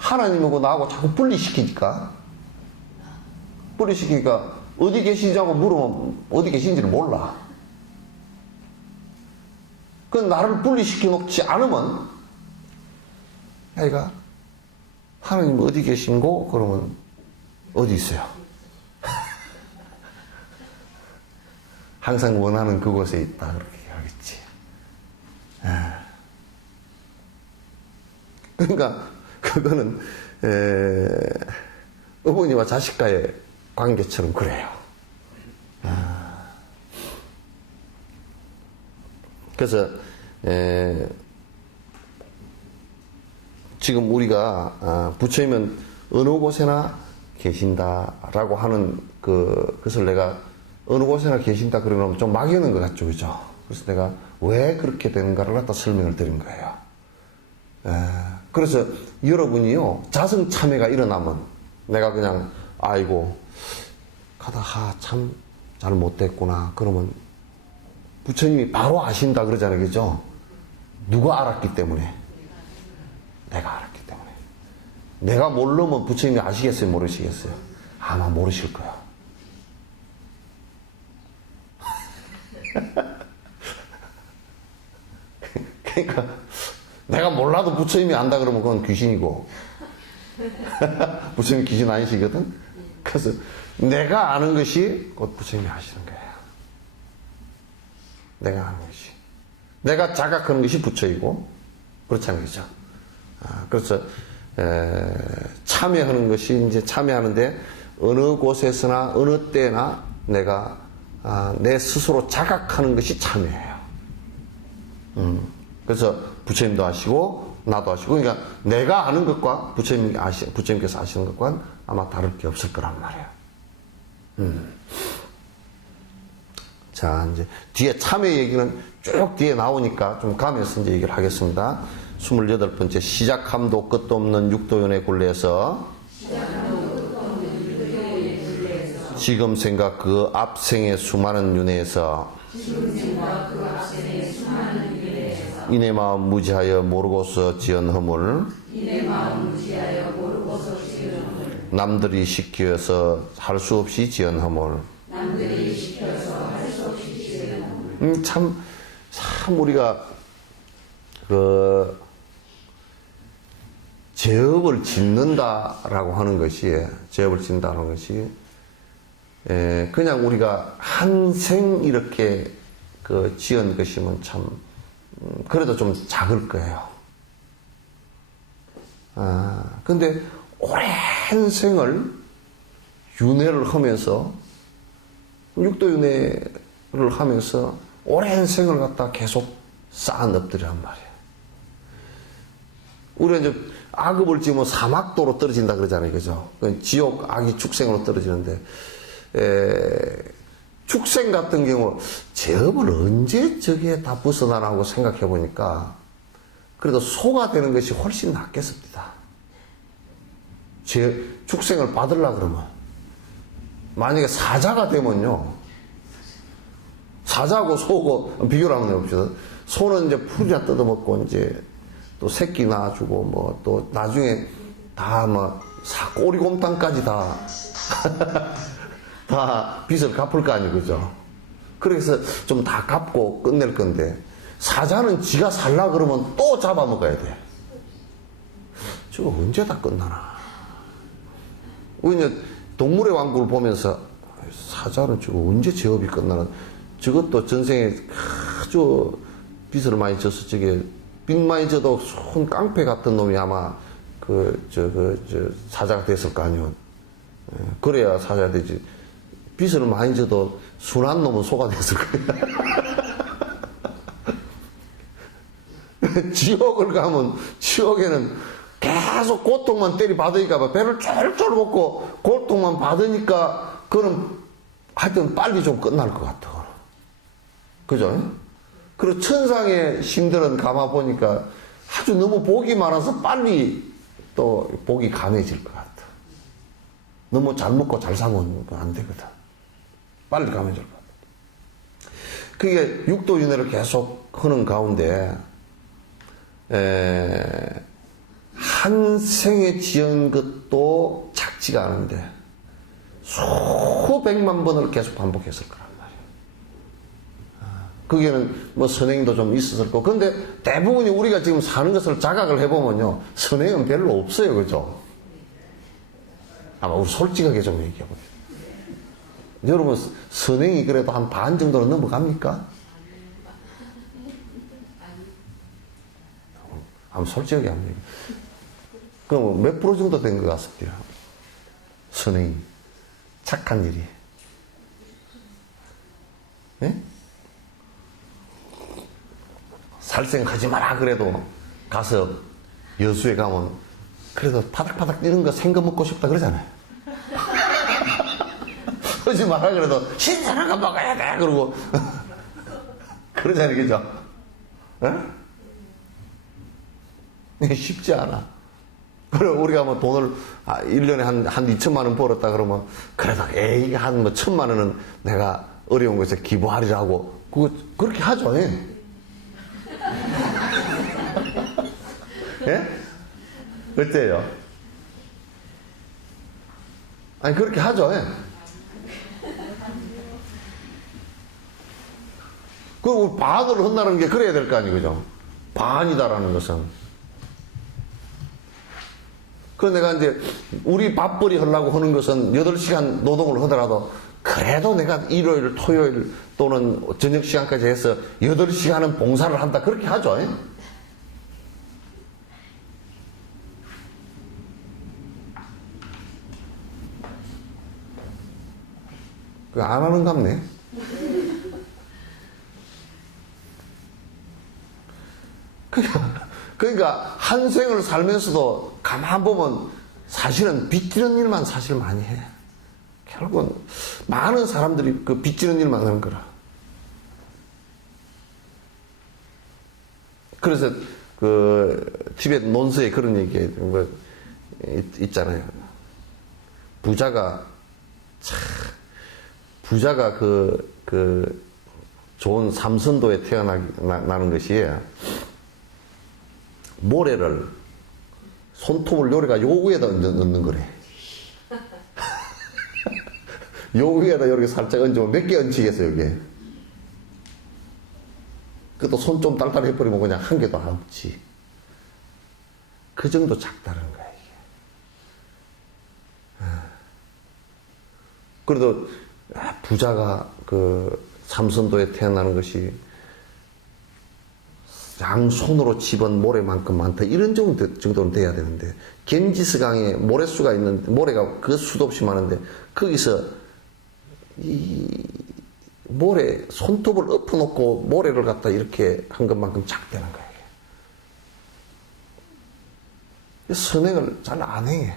하나님하고 나하고 자꾸 분리시키니까 어디 계시냐고 물으면 어디 계신지를 몰라. 그 나를 분리시켜 놓지 않으면 아이가 하나님 어디 계신고? 그러면 어디 있어요? 항상 원하는 그곳에 있다 그렇게 하겠지. 그러니까 그거는 어머니와 자식과의 관계처럼 그래요. 그래서 지금 우리가 부처님은 어느 곳에나 계신다라고 하는 그것을 내가 어느 곳에나 계신다 그러면 좀 막연한 것 같죠, 그죠? 그래서 내가 왜 그렇게 되는가를 갖다 설명을 드린 거예요. 그래서 여러분이요 자성 참회가 일어나면 내가 그냥 아이고 가다가 참 잘못됐구나 그러면 부처님이 바로 아신다 그러잖아요, 그죠? 누가 알았기 때문에? 내가 알았기 때문에. 내가 모르면 부처님이 아시겠어요, 모르시겠어요? 아마 모르실 거야. 그러니까 내가 몰라도 부처님이 안다 그러면 그건 귀신이고 부처님 귀신 아니시거든. 그래서 내가 아는 것이 곧 부처님이 아시는 거예요. 내가 아는 것이, 내가 자각하는 것이 부처이고 그렇잖아요, 그죠? 그래서 참여하는 것이 이제 참여하는데 어느 곳에서나 어느 때나 내가 내 스스로 자각하는 것이 참여예요. 그래서 부처님도 아시고 나도 아시고, 그러니까 내가 아는 것과 부처님께서 아시는 것과는 아마 다를 게 없을 거란 말이에요. 자, 이제 뒤에 참회 얘기는 쭉 뒤에 나오니까 좀 가면서 이제 얘기를 하겠습니다. 28번째, 시작함도 끝도 없는 육도윤회 굴레에서 지금 생각 그 앞생의 수많은 윤회에서 이내 마음 무지하여 모르고서 지은 허물 남들이 시켜서 할 수 없이 지은 허물 참 우리가 죄업을 짓는다라고 하는 것이 그냥 우리가 한생 이렇게 지은 것이면 참 그래도 좀 작을 거예요. 근데 오랜 생을 윤회를 하면서 육도윤회를 하면서 오랜 생을 갖다 계속 쌓은 엎드리란 말이에요. 우리가 이제 악업을 지으면 사막도로 떨어진다 그러잖아요, 그죠? 지옥 악이 축생으로 떨어지는데 축생 같은 경우 죄업을 언제 저게 다 벗어나라고 생각해 보니까 그래도 소가 되는 것이 훨씬 낫겠습니다. 축생을 받으려고 그러면 만약에 사자가 되면요, 사자하고 소하고 비교를 한번 해봅시다. 소는 이제 풀이나 뜯어먹고 이제 또 새끼 낳아주고 뭐 또 나중에 다 뭐 꼬리곰탕까지 다 빚을 갚을 거 아니에요, 그죠? 그래서 좀 다 갚고 끝낼 건데 사자는 지가 살라 그러면 또 잡아먹어야 돼. 저거 언제 다 끝나나? 우리 이제 동물의 왕국을 보면서 사자는 저거 언제 제업이 끝나나? 저것도 전생에 아주 빚을 많이 져서 저게 빚 많이 져도 손 깡패 같은 놈이 아마 사자가 됐을 거 아니에요. 그래야 사자가 되지. 빚을 많이 져도 순한 놈은 소가 됐을 거야. 지옥을 가면 지옥에는 계속 고통만 받으니까 배를 쫄쫄 먹고 고통만 받으니까 그는 하여튼 빨리 좀 끝날 것 같아. 그죠? 그리고 천상의 신들은 가만 보니까 아주 너무 복이 많아서 빨리 또 복이 감해질 것 같아. 너무 잘 먹고 잘 사면 안 되거든. 빨리 감해질 것 같아. 그게 육도윤회를 계속 하는 가운데 한 생에 지은 것도 작지가 않은데 수백만 번을 계속 반복했을 거란 말이에요. 거기에는 뭐 선행도 좀 있었을 거고, 근데 대부분이 우리가 지금 사는 것을 자각을 해보면요, 선행은 별로 없어요. 그죠? 아마 우리 솔직하게 좀 얘기해볼게요. 여러분, 선행이 그래도 한 반 정도는 넘어갑니까? 한번 솔직하게 한번 얘기해. 그럼 몇 프로 정도 된 것 같습니다. 선행이. 착한 일이. 예? 살생하지 마라 그래도 가서 여수에 가면 그래도 파닥파닥 뛰는 거 생거 먹고 싶다 그러잖아요. 하지 마라 그래도 신선한 거 먹어야 돼 그러고 그러잖아요. 그죠? 예? 쉽지 않아. 그래, 우리가 뭐 돈을, 1년에 한 2천만 원 벌었다 그러면, 그래도 에이, 한 뭐 1,000만 원은 내가 어려운 곳에 기부하리라고, 그렇게 하죠, 예? 예? 어때요? 아니, 그렇게 하죠, 예? 그 반을 한다는 게 그래야 될 거 아니에요, 그죠? 반이다라는 것은. 그래서 내가 이제 우리 밥벌이 하려고 하는 것은 8시간 노동을 하더라도 그래도 내가 일요일, 토요일 또는 저녁 시간까지 해서 8시간은 봉사를 한다. 그렇게 하죠. 그 안 하는 갑네. 그러니까 한 생을 살면서도 가만 보면 사실은 빚지는 일만 사실 많이 해. 결국은 많은 사람들이 그 빚지는 일만 하는 거라. 그래서 그 티베트 논서에 그런 얘기 뭐 있잖아요. 부자가 그 좋은 삼선도에 태어나는 것이 모래를 손톱을 요래가 요 위에다 넣는 거래. 요 위에다 이렇게 살짝 얹으면 몇 개 얹히겠어요, 여기에. 그것도 손 좀 딸딸해버리면 그냥 한 개도 안 없지. 그 정도 작다는 거야, 이게. 그래도 부자가 그 삼선도에 태어나는 것이 양손으로 집은 모래만큼 많다. 이런 정도는 돼야 되는데, 겐지스강에 모래수가 있는데, 모래가 그 수도 없이 많은데, 거기서 이 모래, 손톱을 엎어놓고 모래를 갖다 이렇게 한 것만큼 작다는 거예요. 선행을 잘 안 행해.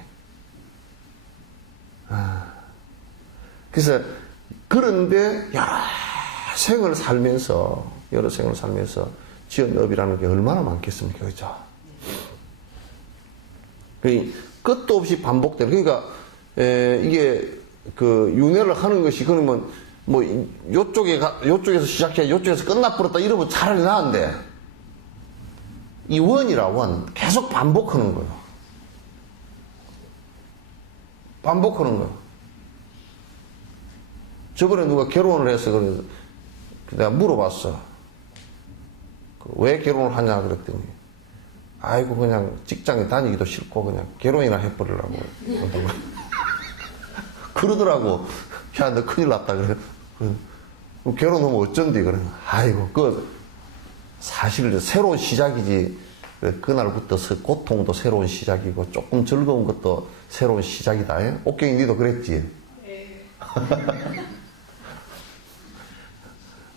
그래서, 그런데 여러 생을 살면서 지은 업이라는 게 얼마나 많겠습니까? 그죠? 끝도 없이 반복되는, 그러니까, 이게, 그, 윤회를 하는 것이, 그러면, 뭐, 요쪽에서 시작해, 요쪽에서 끝나버렸다, 이러면 차라리 나은데, 이 원이라, 원. 계속 반복하는 거예요. 반복하는 거예요. 저번에 누가 결혼을 해서, 그래서 내가 물어봤어. 왜 결혼을 하냐 그랬더니, 아이고 그냥 직장에 다니기도 싫고 그냥 결혼이나 해버리려고 그러더라고. 야, 너 큰일 났다 그래. 결혼하면 어쩐디 그래. 아이고 그 사실 새로운 시작이지. 그날부터 고통도 새로운 시작이고 조금 즐거운 것도 새로운 시작이다. 옥경이 니도 그랬지? 네.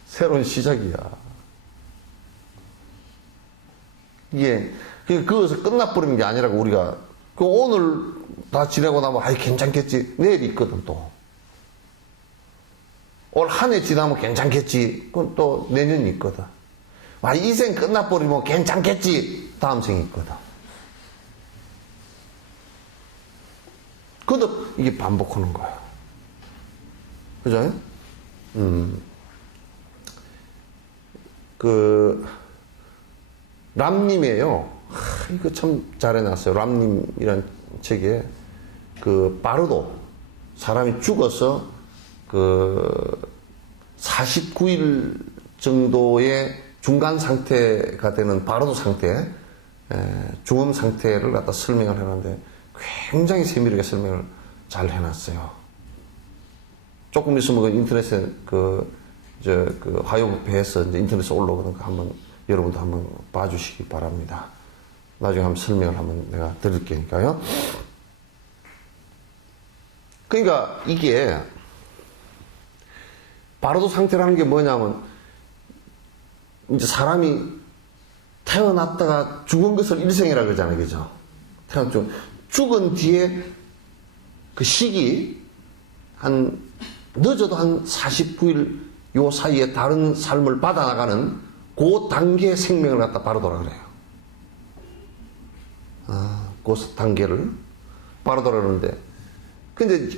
새로운 시작이야. 이게, 그것을 끝나버리는 게 아니라고, 우리가. 오늘 다 지내고 나면, 아이, 괜찮겠지. 내일이 있거든, 또. 올 한 해 지나면 괜찮겠지. 그건 또 내년이 있거든. 아, 이 생 끝나버리면 괜찮겠지. 다음 생이 있거든. 그것도 이게 반복하는 거야. 그죠? 람님이에요. 이거 참 잘해놨어요. 람님이란 책에 그 바르도 사람이 죽어서 그 49일 정도의 중간 상태가 되는 바르도 상태, 중음 상태를 갖다 설명을 해놨는데 굉장히 세밀하게 설명을 잘 해놨어요. 조금 있으면 그 인터넷에 그 화요부패에서 이제 인터넷에 올라오는 거 한번 여러분도 한번 봐주시기 바랍니다. 나중에 한번 설명을 한번 내가 드릴 테니까요. 그러니까 이게 바로도 상태라는 게 뭐냐면 이제 사람이 태어났다가 죽은 것을 일생이라 그러잖아요. 그죠? 죽은 뒤에 그 시기 늦어도 한 49일 요 사이에 다른 삶을 받아나가는 그 단계의 생명을 갖다 바로도라 그래요. 그 단계를 바로도라 그러는데, 근데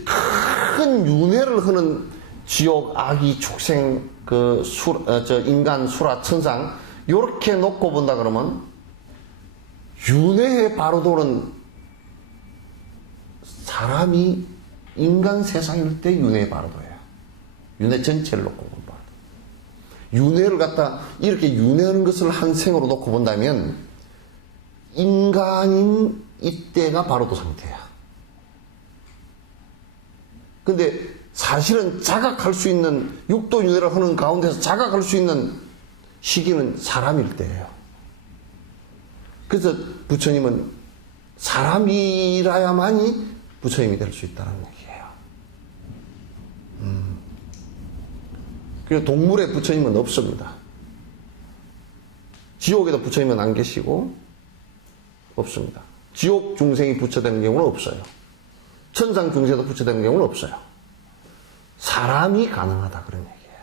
큰 윤회를 하는 지옥, 아기, 축생, 인간, 수라, 천상, 요렇게 놓고 본다 그러면, 윤회의 바로도는 사람이 인간 세상일 때 윤회의 바로도예요. 윤회 전체를 놓고 본 바로도. 윤회를 갖다 이렇게 윤회하는 것을 한 생으로 놓고 본다면, 인간인 이때가 바로도 상태야. 근데 사실은 자각할 수 있는, 육도 윤회를 하는 가운데서 자각할 수 있는 시기는 사람일 때예요. 그래서 부처님은 사람이라야만이 부처님이 될 수 있다는 얘기예요. 그리고 동물의 부처님은 없습니다. 지옥에도 부처님은 안 계시고 없습니다. 지옥 중생이 부처되는 경우는 없어요. 천상 중생도 부처되는 경우는 없어요. 사람이 가능하다 그런 얘기예요.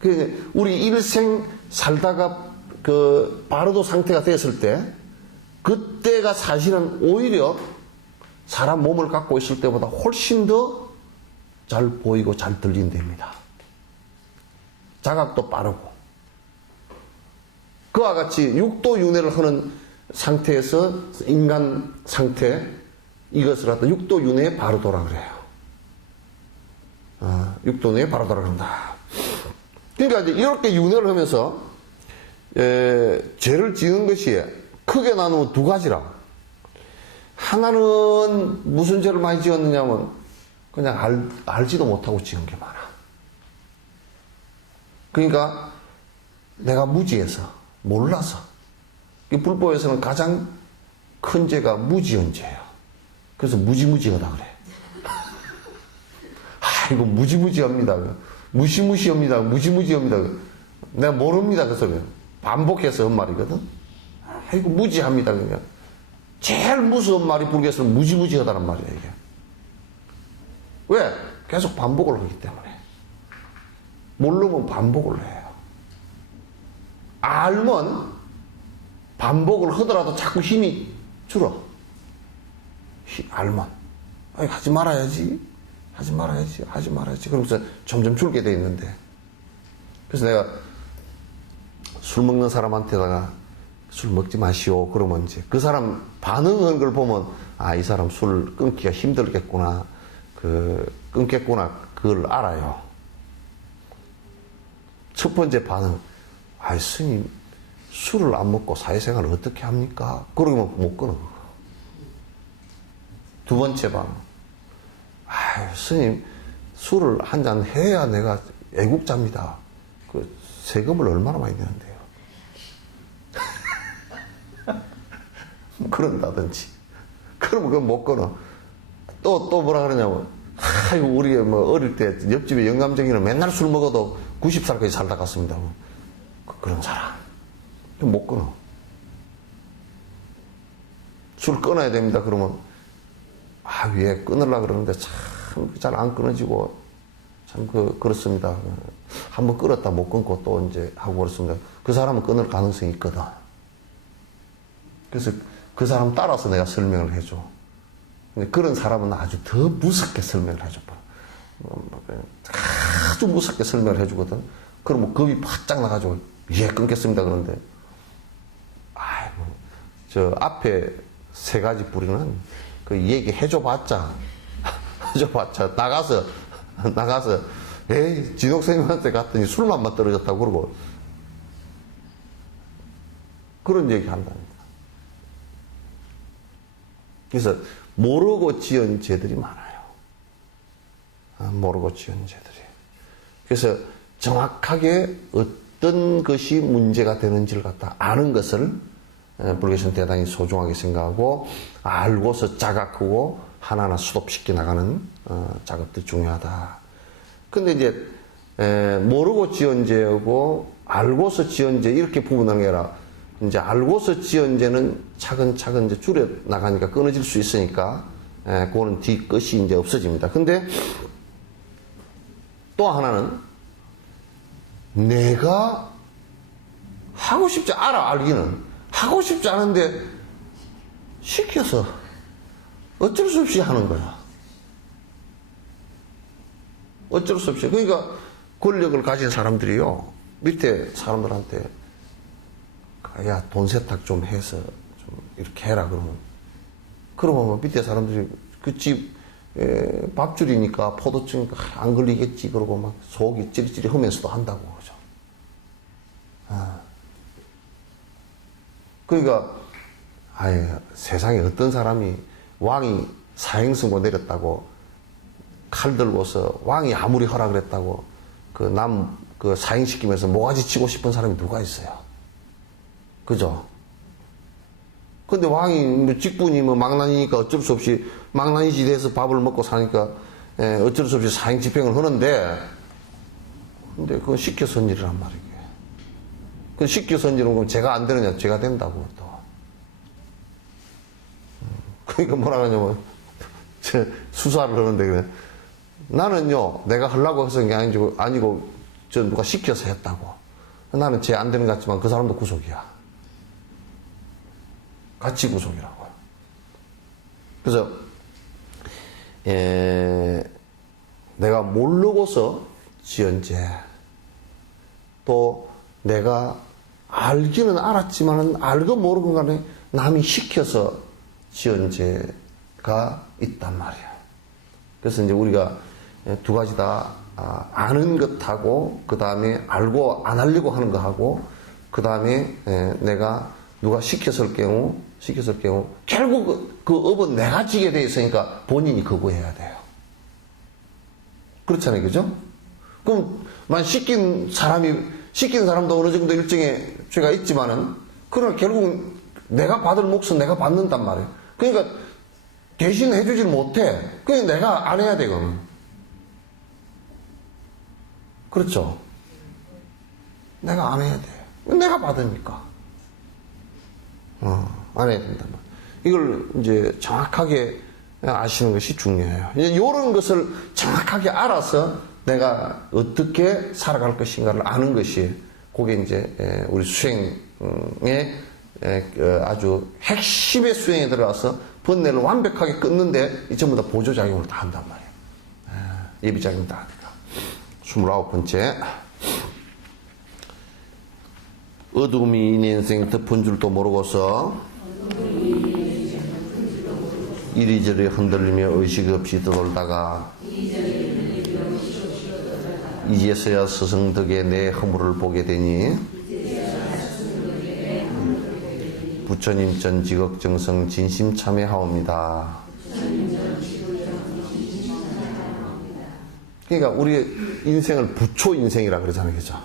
그래서 우리 일생 살다가 그 바로도 상태가 됐을 때, 그때가 사실은 오히려 사람 몸을 갖고 있을 때보다 훨씬 더 잘 보이고 잘 들린답니다. 자각도 빠르고. 그와 같이 육도 윤회를 하는 상태에서 인간 상태, 이것을 갖다 육도 윤회의 바로도라 그래요. 육도 윤회의 바로도라 그런다. 그러니까 이제 이렇게 윤회를 하면서 죄를 지은 것이 크게 나누면 두 가지라. 하나는 무슨 죄를 많이 지었느냐면 그냥 알지도 못하고 지은 게 많아. 그러니까 내가 무지해서, 몰라서. 이 불법에서는 가장 큰 죄가 무지한 죄예요. 그래서 무지무지하다 그래. 이거 무지무지합니다. 무시무시합니다. 무지무지합니다. 내가 모릅니다. 그래서 반복해서 한 말이거든. 이거 무지합니다. 그냥 제일 무서운 말이 불교에서 무지무지하다는 말이야 이게. 왜? 계속 반복을 하기 때문에. 모르면 반복을 해요. 알면 반복을 하더라도 자꾸 힘이 줄어. 알면 하지 말아야지, 하지 말아야지, 하지 말아야지. 그러면서 점점 줄게 돼 있는데. 그래서 내가 술 먹는 사람한테다가 술 먹지 마시오 그러면 이제 그 사람 반응하는 걸 보면 이 사람 술 끊기가 힘들겠구나, 끊겠구나, 그걸 알아요. 첫 번째 반응, 스님 술을 안 먹고 사회생활을 어떻게 합니까? 그러면 못 끊어. 두 번째 반응, 스님 술을 한 잔 해야 내가 애국자입니다. 그 세금을 얼마나 많이 내는데요. 그런다든지. 그러면 그건 못 끊어. 또 뭐라 그러냐면, 우리 뭐 어릴 때 옆집에 영감쟁이는 맨날 술 먹어도 90살까지 살다 갔습니다. 그런 사람. 못 끊어. 술 끊어야 됩니다. 그러면, 왜 끊으려고 그러는데 참 잘 안 끊어지고, 참 그렇습니다. 한번 끊었다 못 끊고 또 이제 하고 그렇습니다. 그 사람은 끊을 가능성이 있거든. 그래서 그 사람 따라서 내가 설명을 해줘. 근데 그런 사람은 아주 더 무섭게 설명을 해줘. 아주 무섭게 설명을 해주거든. 그러면 겁이 바짝 나가지고, 끊겠습니다. 그러는데, 저 앞에 세 가지 뿌리는 그 얘기해줘봤자 나가서 에이 진옥생님한테 갔더니 술만 떨어졌다고 그러고 그런 얘기 한답니다. 그래서 모르고 지은 죄들이 많아요. 모르고 지은 죄들이. 그래서 정확하게 어떤 것이 문제가 되는지를 갖다 아는 것을 불교에서는 대단히 소중하게 생각하고 알고서 자각하고 하나하나 수습시켜 나가는 작업들이 중요하다. 근데 이제 모르고 지은 죄하고 알고서 지은 죄 이렇게 구분하는 게 아니라 이제 알고서 지은 죄는 차근차근 이제 줄여 나가니까 끊어질 수 있으니까 그거는 뒤끝이 이제 없어집니다. 근데 또 하나는 내가 하고 싶지 알기는 하고 싶지 않은데 시켜서 어쩔 수 없이 하는 거야. 어쩔 수 없이. 그러니까 권력을 가진 사람들이요 밑에 사람들한테 야 돈 세탁 좀 해서 좀 이렇게 해라 그러면 밑에 사람들이 그 집 밥줄이니까 포도증 안 걸리겠지 그러고 막 속이 찌릿찌릿 하면서도 한다고 그러죠. 그러니까 세상에 어떤 사람이 왕이 사행승고 내렸다고 칼 들고서 왕이 아무리 허락을 했다고 그 사행시키면서 모가지 치고 싶은 사람이 누가 있어요? 그죠? 근데 왕이 직분이 망난이니까 어쩔 수 없이 망난이 지대에서 밥을 먹고 사니까 어쩔 수 없이 사행 집행을 하는데 근데 그건 시켜서 한 일이란 말이에요. 그 시켜서 한 일은 그럼 죄가 안 되느냐? 죄가 된다고 또. 그러니까 뭐라 그러냐면 수사를 하는데 그래. 나는요 내가 하려고 해서 게 아니고 저 누가 시켜서 했다고. 나는 죄 안 되는 것 같지만 그 사람도 구속이야. 같이 구속이라고요. 그래서 내가 모르고서 지은 죄, 또 내가 알기는 알았지만은 알고 모르고 간에 남이 시켜서 지은 죄가 있단 말이야. 그래서 이제 우리가 두 가지 다 아는 것하고 그 다음에 알고 안 하려고 하는 거하고 그 다음에 내가 누가 시켰을 경우 결국 그 업은 내가 지게 돼 있으니까 본인이 거부해야 돼요. 그렇잖아요, 그죠? 그럼 만 시킨 사람도 어느 정도 일정의 죄가 있지만은 그러나 결국 내가 받을 몫은 내가 받는단 말이에요. 그러니까 대신 해주질 못해. 그냥 내가 안 해야 되거든. 그렇죠? 내가 안 해야 돼. 내가 받으니까. 안 해야 된단 말이에요. 이걸 이제 정확하게 아시는 것이 중요해요. 이제 이런 것을 정확하게 알아서 내가 어떻게 살아갈 것인가를 아는 것이 그게 이제 우리 수행의 아주 핵심의 수행에 들어가서 번뇌를 완벽하게 끊는데 전부 다 보조작용을 다 한단 말이에요. 예비작용 다 하니까. 29번째. 어둠이 인 인생 덮은 줄도 모르고서 이리저리 흔들리며 의식 없이 떠돌다가 이제서야 스승덕에 내 허물을 보게 되니 부처님 전 지극정성 진심 참회하옵니다. 그러니까 우리 인생을 부초 인생이라 그러잖아요. 그죠?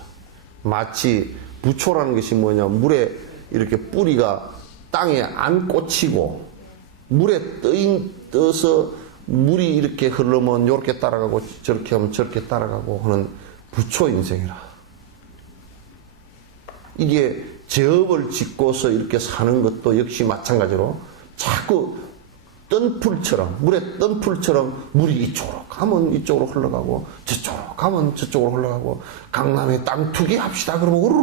마치 부초라는 것이 뭐냐, 물에 이렇게 뿌리가 땅에 안 꽂히고 물에 떠서 물이 이렇게 흐르면 이렇게 따라가고 저렇게 하면 저렇게 따라가고 하는 부초 인생이라. 이게 제업을 짓고서 이렇게 사는 것도 역시 마찬가지로 자꾸 뜬풀처럼, 물에 뜬풀처럼 물이 이쪽으로 가면 이쪽으로 흘러가고 저쪽으로 가면 저쪽으로 흘러가고 강남에 땅 투기 합시다 그러면 우르르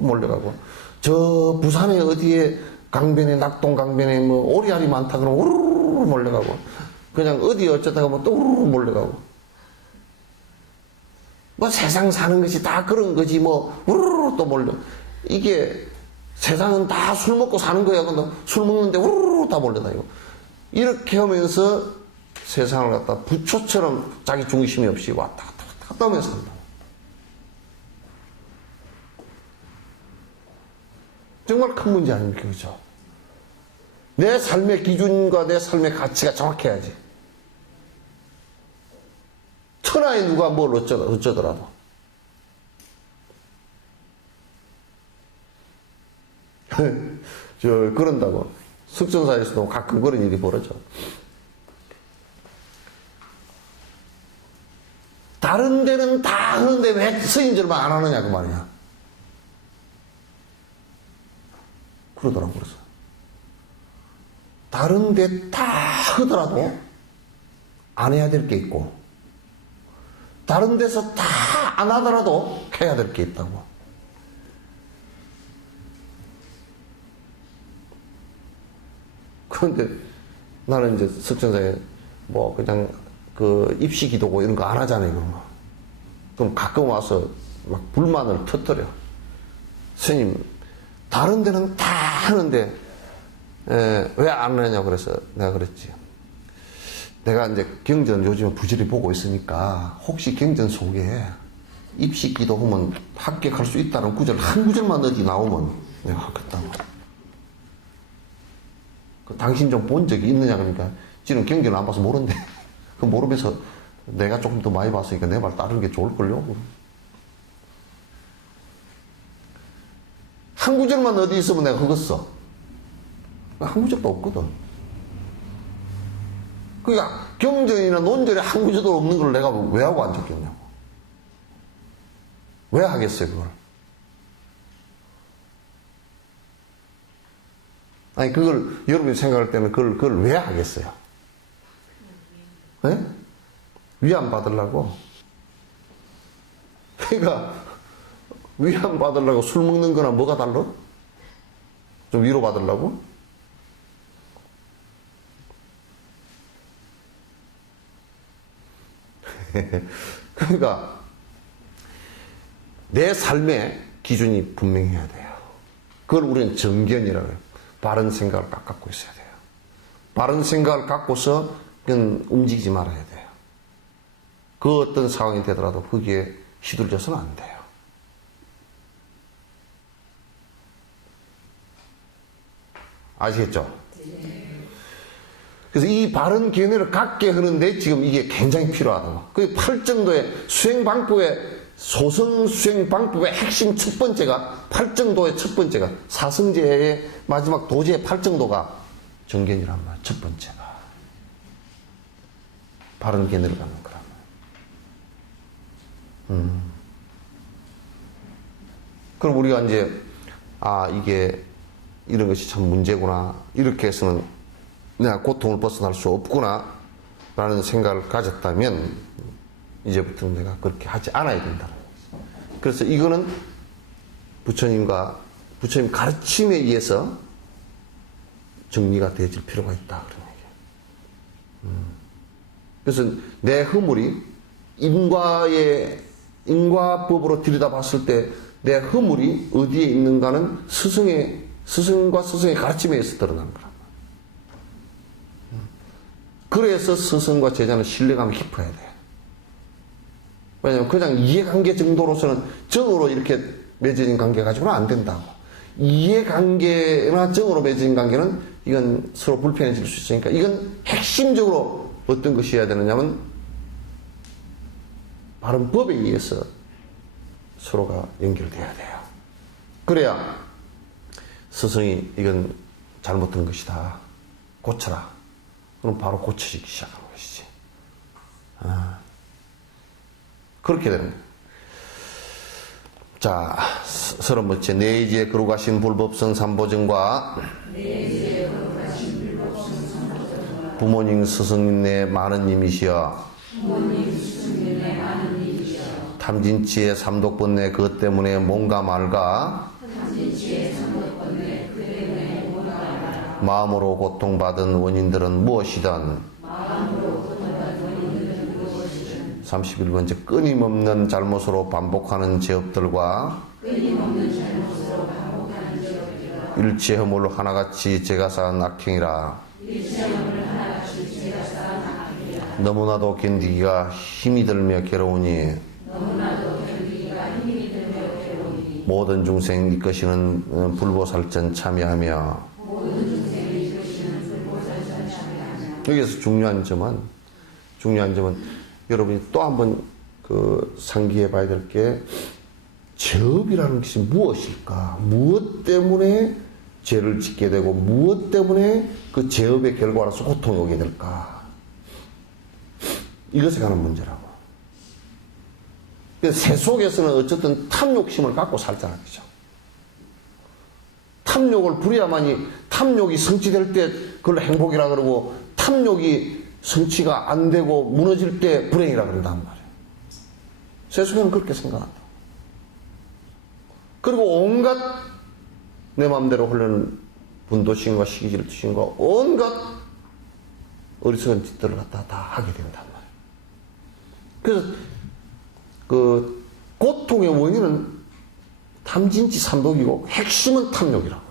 몰려가고 저 부산에 어디에 강변에 낙동 강변에 뭐 오리알이 많다 그러면 우르르 몰려가고 그냥 어디 어쩌다가 뭐 또 우르르 몰려가고 뭐 세상 사는 것이 다 그런 거지 뭐 우르르 또 몰려. 이게 세상은 다 술 먹고 사는 거야. 근데 술 먹는데 우르르 다 몰려다니고. 이렇게 하면서 세상을 갖다 부초처럼 자기 중심이 없이 왔다 갔다 하면서 산다. 정말 큰 문제 아닙니까? 그죠? 내 삶의 기준과 내 삶의 가치가 정확해야지. 천하에 누가 뭘 어쩌더라도. 그런다고. 석전사에서도 가끔 그런 일이 벌어져. 다른 데는 다 하는데 왜 스님들만 안 하느냐, 그 말이야. 그러더라고, 그래서. 다른 데 다 하더라도 안 해야 될 게 있고, 다른 데서 다 안 하더라도 해야 될 게 있다고. 그런데 나는 이제 석전사에 뭐 그냥 그 입시 기도고 이런 거 안 하잖아요, 그런 거. 그럼 가끔 와서 막 불만을 터뜨려. 스님, 다른 데는 다 하는데 왜 안 하냐고 그래서 내가 그랬지. 내가 이제 경전 요즘에 부지런히 보고 있으니까 혹시 경전 속에 입시 기도하면 합격할 수 있다는 구절 한 구절만 어디 나오면 내가 하겠다고. 당신 좀 본 적이 있느냐 그러니까 지금 경전을 안 봐서 모른대. 그 모르면서 내가 조금 더 많이 봤으니까 내 말 따르는 게 좋을걸요. 한 구절만 어디 있으면 내가 흑었어. 한 구절도 없거든. 그러니까 경전이나 논절에 한 구절도 없는 걸 내가 왜 하고 앉았겠냐고. 왜 하겠어요, 그걸. 아니, 그걸, 여러분이 생각할 때는 그걸 왜 하겠어요? 네? 위안 받으려고? 그러니까, 위안 받으려고 술 먹는 거나 뭐가 달라? 좀 위로 받으려고? 그러니까, 내 삶의 기준이 분명해야 돼요. 그걸 우리는 정견이라고 해요. 바른 생각을 딱 갖고 있어야 돼요. 바른 생각을 갖고서 그건 움직이지 말아야 돼요. 그 어떤 상황이 되더라도 거기에 휘둘려서는 안 돼요. 아시겠죠? 그래서 이 바른 견해를 갖게 하는데 지금 이게 굉장히 필요하다고. 그 8정도의 수행방법의 소선 수행방법의 핵심 첫 번째가 8정도의 첫 번째가 사성제의 마지막 도제의 8정도가 정견이란 말이야. 첫 번째가 바른 견해를 갖는 거란 말이야. 그럼 우리가 이제 이게 이런 것이 참 문제구나, 이렇게 해서는 내가 고통을 벗어날 수 없구나 라는 생각을 가졌다면 이제부터는 내가 그렇게 하지 않아야 된다는 거죠. 그래서 이거는 부처님 가르침에 의해서 정리가 되어질 필요가 있다, 그런 얘기예요. 그래서 내 허물이 인과법으로 들여다봤을 때 내 허물이 어디에 있는가는 스승과 스승의 가르침에 의해서 드러나는 거란 말이에요. 그래서 스승과 제자는 신뢰감이 깊어야 돼요. 왜냐하면 그냥 이해관계 정도로서는 정으로 이렇게 맺어진 관계 가지고는 안 된다고. 이해관계나 정으로 맺어진 관계는 이건 서로 불편해질 수 있으니까 이건 핵심적으로 어떤 것이 해야 되느냐면 바른 법에 의해서 서로가 연결돼야 돼요. 그래야 스승이 이건 잘못된 것이다, 고쳐라. 그럼 바로 고쳐지기 시작하는 것이지. 그렇게 되는 거예요. 자, 30번째. 내지에 거룩하신 불법성 삼보정과 부모님 스승님의 많은 님이시여 탐진치의 삼독번뇌 그것 때문에 몸과 말과 마음으로 고통받은 원인들은 무엇이든 31번째. 끊임없는 잘못으로 반복하는 죄업들과 일체 허물을 하나같이 제가 쌓은 악행이라. 너무나도 견디기가 힘이 들며 괴로우니 모든 중생 이끄시는 불보살전 참여하며. 여기서 중요한 점은 여러분이 또 한번 상기해 봐야 될 게, 죄업이라는 것이 무엇일까? 무엇 때문에 죄를 짓게 되고 무엇 때문에 그 죄업의 결과로서 고통이 오게 될까? 이것에 관한 문제라고. 새 속에서는 어쨌든 탐욕심을 갖고 살잖아요. 그죠? 탐욕을 부려야만이, 탐욕이 성취될 때 그걸 행복이라 그러고, 탐욕이 성취가 안 되고 무너질 때 불행이라 그런단 말이에요. 새 속에는 그렇게 생각한다. 그리고 온갖 내 마음대로 흐르는 분도심과 시기질투심과 온갖 어리석은 짓들을 갖다 다 하게 된단 말이에요. 그래서 그 고통의 원인은 탐진치 삼독이고 핵심은 탐욕이라고.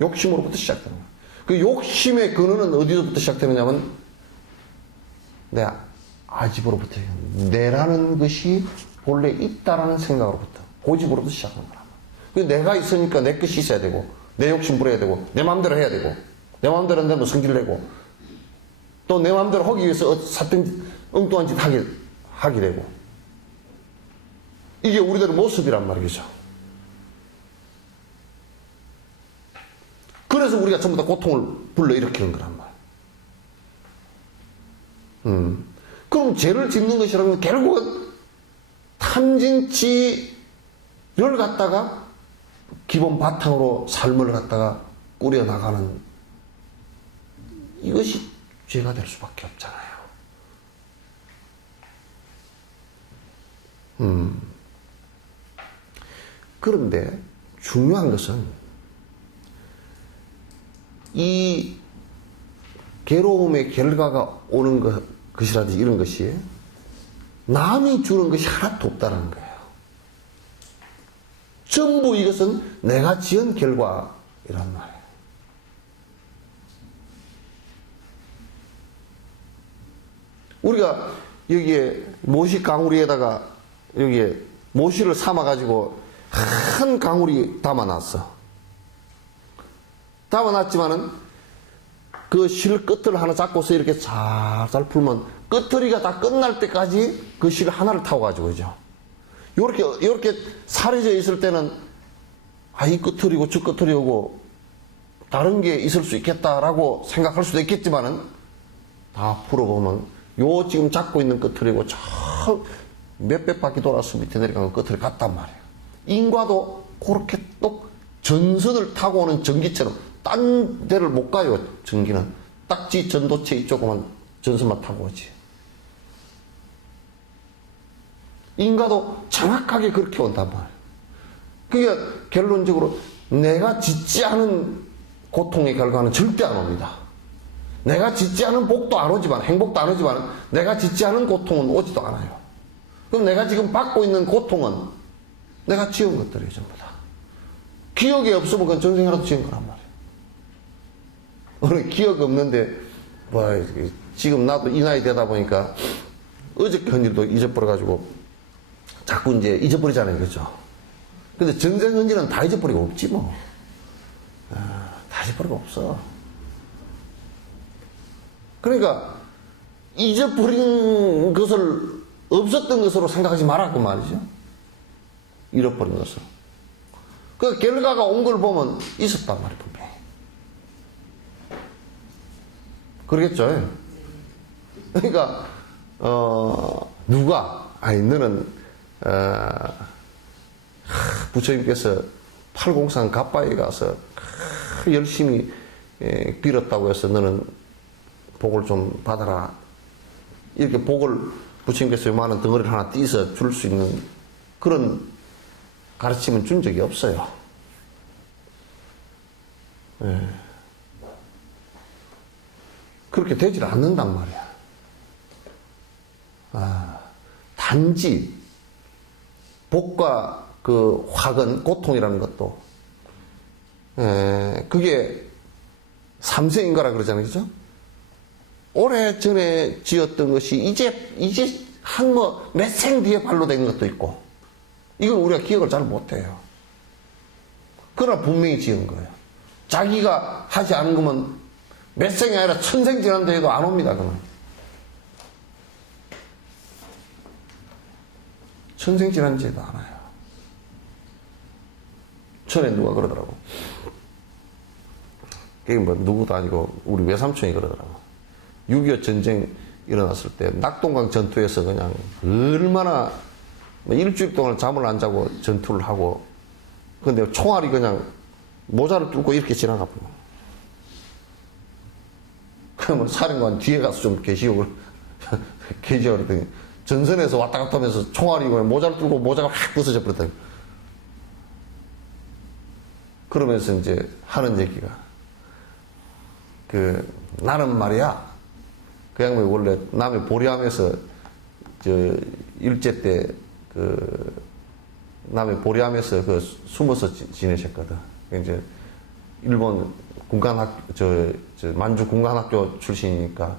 욕심으로부터 시작되는 거예요. 그 욕심의 근원은 어디서부터 시작되느냐면 내 아집으로부터, 내라는 것이 본래 있다라는 생각으로부터, 고집으로부터 시작하는 거란 말이에요. 내가 있으니까 내 것이 있어야 되고, 내 욕심 부려야 되고, 내 마음대로 해야 되고, 내 마음대로 안 되면 성질 내고, 또 내 마음대로 하기 위해서 사탕 엉뚱한 짓 하게 되고. 이게 우리들의 모습이란 말이죠. 그래서 우리가 전부 다 고통을 불러일으키는 거란 말이에요. 그럼 죄를 짓는 것이라면 결국은 탐진치를 갖다가 기본 바탕으로 삶을 갖다가 꾸려나가는, 이것이 죄가 될 수밖에 없잖아요. 그런데 중요한 것은 이 괴로움의 결과가 오는 것이라든지 이런 것이 남이 주는 것이 하나도 없다는 거예요. 전부 이것은 내가 지은 결과이란 말이에요. 우리가 여기에 모시 강우리에다가 여기에 모시를 삶아가지고 큰 강우리 담아놨어. 담아놨지만은 그 실 끝을 하나 잡고서 이렇게 살살 풀면 끝터리가 다 끝날 때까지 그 실 하나를 타고가지고, 그죠? 요렇게 사려져 있을 때는, 이 끝터리고 저 끝터리고 다른 게 있을 수 있겠다라고 생각할 수도 있겠지만은, 다 풀어보면 요 지금 잡고 있는 끝터리고 저 몇백 바퀴 돌아서 밑에 내려가는 끝터리 같단 말이에요. 인과도 그렇게 또 전선을 타고 오는 전기처럼 딴 데를 못 가요. 전기는 딱지 전도체 이쪽만 전선만 타고 오지. 인과도 정확하게 그렇게 온단 말이에요. 그게 결론적으로 내가 짓지 않은 고통의 결과는 절대 안 옵니다. 내가 짓지 않은 복도 안 오지만, 행복도 안 오지만 내가 짓지 않은 고통은 오지도 않아요. 그럼 내가 지금 받고 있는 고통은 내가 지은 것들이에요. 전부 다. 기억이 없으면 그건 전생이라도 지은 거란 말이에요. 오늘 기억이 없는데 지금 나도 이 나이 되다 보니까 어저께 한 일도 잊어버려가지고 자꾸 이제 잊어버리잖아요. 그죠? 근데 전생 헌일은 다 잊어버리고 없지 뭐. 다 잊어버리고 없어. 그러니까 잊어버린 것을 없었던 것으로 생각하지 말라고 말이죠. 잃어버린 것을. 그 결과가 온 걸 보면 있었단 말이에요. 분명히. 그러겠죠. 그러니까 누가 너는 부처님께서 팔공산 갑바에 가서 열심히 빌었다고 해서 너는 복을 좀 받아라. 이렇게 복을 부처님께서 요만한 덩어리를 하나 띄서 줄 수 있는 그런 가르침은 준 적이 없어요. 그렇게 되질 않는단 말이야. 단지 복과 그 화근, 고통이라는 것도 그게 삼세인가라 그러잖아요. 그죠? 오래 전에 지었던 것이 이제 한 몇 생 뒤에 발로 된 것도 있고, 이건 우리가 기억을 잘 못해요. 그러나 분명히 지은 거예요. 자기가 하지 않은 거면 몇 생이 아니라 천생 지난다 해도 안 옵니다, 그는. 천생 지난다 해도 안 와요. 전에 누가 그러더라고. 그게 뭐 누구도 아니고 우리 외삼촌이 그러더라고. 6.25 전쟁 일어났을 때 낙동강 전투에서 그냥 얼마나 뭐 일주일 동안 잠을 안 자고 전투를 하고, 근데 총알이 그냥 모자를 뚫고 이렇게 지나가 버려. 그러면 사령관 뒤에 가서 좀 계시오. 계시오. 그랬더니 전선에서 왔다 갔다 하면서 총알이 그냥 모자를 뚫고 모자가 확 부서져 버렸다. 그러면서 이제 하는 얘기가, 나는 말이야, 그 양반이 원래 남해 보리암에서 일제 때 남해 보리암에서 숨어서 지내셨거든. 이제 일본 만주 군관학교 출신이니까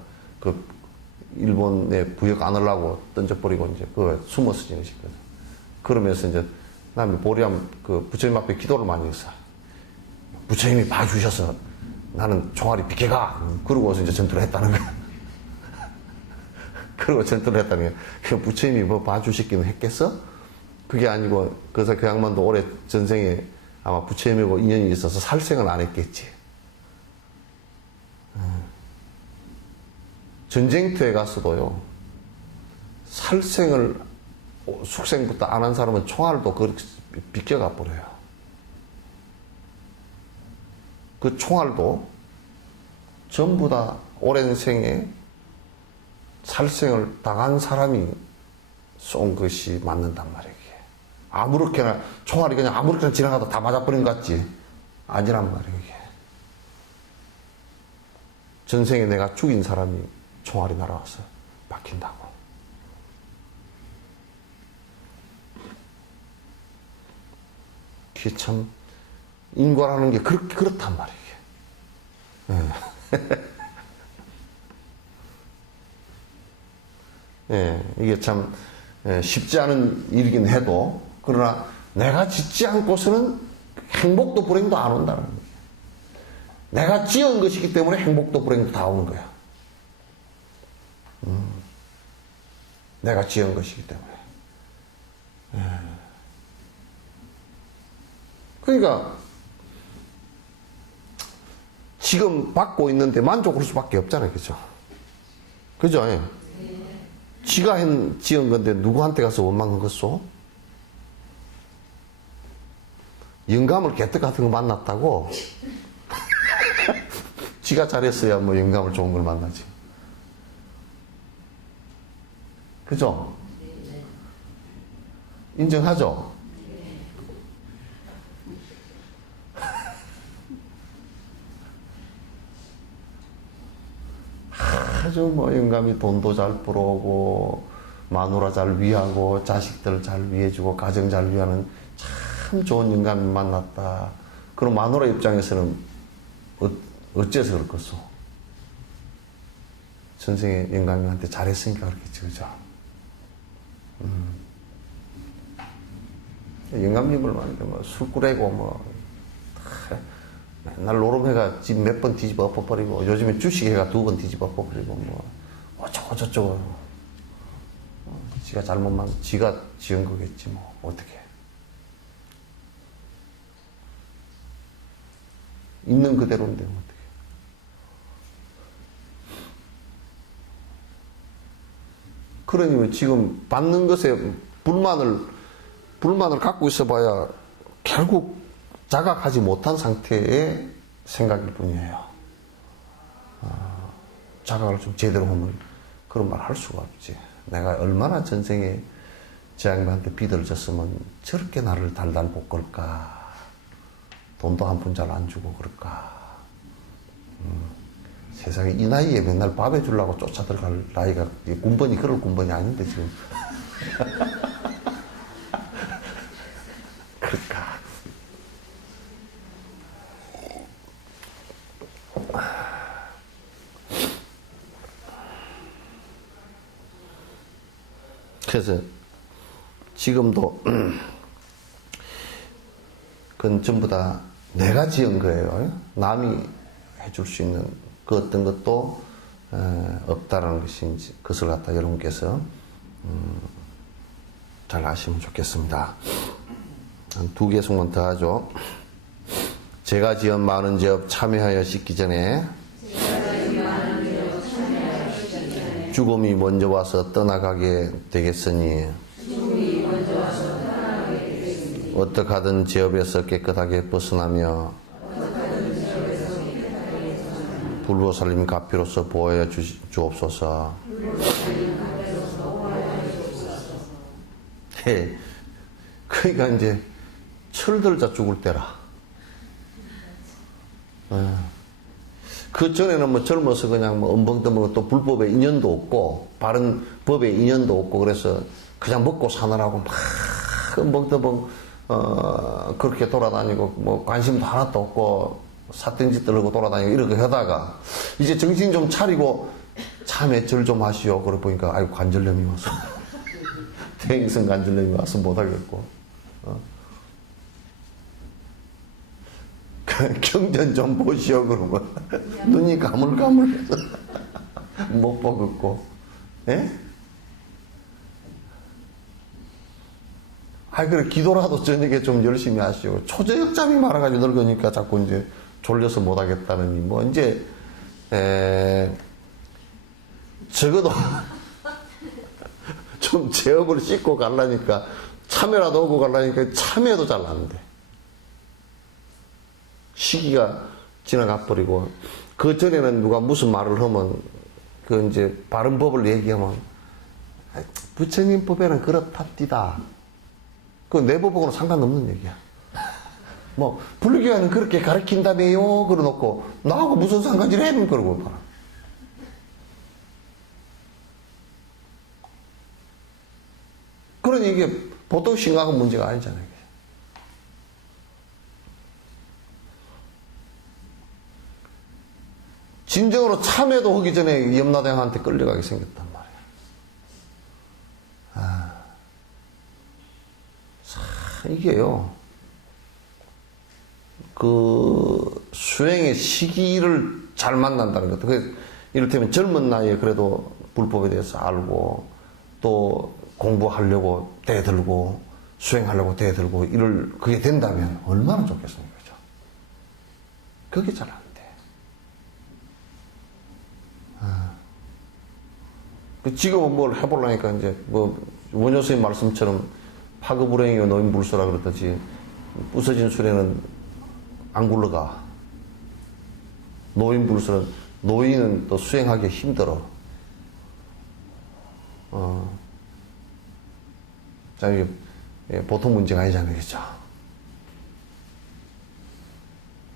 일본에 부역 안 하려고 던져버리고 이제 숨어서 지내셨거든. 그러면서 이제 남해 보리암 부처님 앞에 기도를 많이 했어. 부처님이 봐주셔서 나는 총알이 비켜가. 그러고서 이제 전투를 했다는 거야. 그러고 전투를 했다는 거야. 그 부처님이 뭐 봐주시기는 했겠어? 그게 아니고, 그래서 그 양반도 올해 전생에 아마 부처님하고 인연이 있어서 살생을 안 했겠지. 전쟁터에 갔어도요, 살생을 숙생부터 안 한 사람은 총알도 그렇게 비껴가 버려요. 그 총알도 전부 다 오랜 생에 살생을 당한 사람이 쏜 것이 맞는단 말이에요. 아무렇게나 총알이 그냥 아무렇게나 지나가다 다 맞아버린 것 같지? 아니란 말이에요. 전생에 내가 죽인 사람이 총알이 날아와서 박힌다고. 그게 참 인과라는 게 그렇단 말이에요. 이게 참 쉽지 않은 일이긴 해도, 그러나 내가 짓지 않고서는 행복도 불행도 안 온다는 거예요. 내가 지은 것이기 때문에 행복도 불행도 다 오는 거야. 내가 지은 것이기 때문에. 그러니까 지금 받고 있는데 만족할 수밖에 없잖아요. 그죠? 그죠? 지가 지은 건데 누구한테 가서 원망한 것소? 영감을 개떡 같은 거 만났다고? 지가 잘했어야 뭐 영감을 좋은 걸 만나지. 그죠? 인정하죠? 아주 뭐 영감이 돈도 잘 벌어오고 마누라 잘 위하고 자식들 잘 위해주고 가정 잘 위하는 참 좋은 영감이 만났다. 그럼 마누라 입장에서는 어째서 그렇겠소? 전생에 영감이한테 잘했으니까 그렇겠지, 그죠? 영감님을 만나면 뭐 술꾸레고 뭐 맨날 노름해가 집 몇 번 뒤집어 엎어버리고, 요즘에 주식해가 2번 뒤집어 엎어버리고, 뭐 어쩌고 저쩌고. 지가 잘못만 지가 지은 거겠지 뭐. 어떻게 있는 그대로인데 어떻게. 그러니 지금 받는 것에 불만을 갖고 있어봐야 결국 자각하지 못한 상태의 생각일 뿐이에요. 자각을 좀 제대로 하면 그런 말 할 수가 없지. 내가 얼마나 전생에 제 양반한테 빚을 졌으면 저렇게 나를 달달 볶을까. 돈도 한 푼 잘 안 주고 그럴까. 세상에 이 나이에 맨날 밥 해주려고 쫓아 들어갈 나이가, 군번이 그럴 군번이 아닌데 지금. 그럴까. 그래서 지금도 그건 전부 다 내가 지은 거예요. 남이 해줄 수 있는 그 어떤 것도 없다라는 것이 그것을 갖다 여러분께서 잘 아시면 좋겠습니다. 한 두 개씩만 더 하죠. 제가 지은 많은 죄업 참여하여 씻기 전에 죽음이 먼저 와서 떠나가게 되겠으니 어떡하든 죄업에서 깨끗하게 벗어나며 불보살님 가피로서 보호해 주옵소서. 그러니까 이제 철들자 죽을 때라. 그 전에는 뭐 젊어서 그냥 뭐 엄벙덤벙 또 불법에 인연도 없고 바른 법에 인연도 없고 그래서 그냥 먹고 사느라고 막 엄벙덤벙 그렇게 돌아다니고 뭐 관심도 하나도 없고 삿된 짓들 하고 돌아다니고 이렇게 하다가 이제 정신 좀 차리고 참에 절 좀 하시오. 그러고 보니까 아이고 관절염이 와서 퇴행성 관절염이 와서 못하겠고 경전 좀 보시오. 그러면 눈이 가물가물해서 못 보겠고 예? 그래 기도라도 저녁에 좀 열심히 하시오. 초저녁잠이 많아가지고 늙으니까 자꾸 이제 졸려서 못하겠다느니 뭐 이제 적어도 좀 제업을 씻고 가려니까 참외라도 오고 가려니까 참외도 잘 안 돼. 시기가 지나가 버리고 그 전에는 누가 무슨 말을 하면 그 이제 바른 법을 얘기하면 부처님 법에는 그렇답디다. 그 내 법하고는 상관없는 얘기야. 뭐 불교는 그렇게 가르친다며요. 그러놓고 나하고 무슨 상관이래? 그러고 봐라. 그러니 이게 보통 심각한 문제가 아니잖아요. 진정으로 참회도 하기 전에 염라대왕한테 끌려가게 생겼단 말이야. 이게요. 그 수행의 시기를 잘 만난다는 것도. 이를테면 젊은 나이에 그래도 불법에 대해서 알고 또 공부하려고 대들고 수행하려고 대들고 그게 된다면 얼마나 좋겠습니까? 그죠? 그게 잘 안 돼. 지금은 뭘 해보려니까 이제 뭐 원효 스님 말씀처럼 파급불행이요 노인불수라 그러듯이 부서진 수레는 안 굴러가. 노인불수는 노인은 또 수행하기 힘들어. 자, 이게 보통 문제가 아니잖아요. 그죠?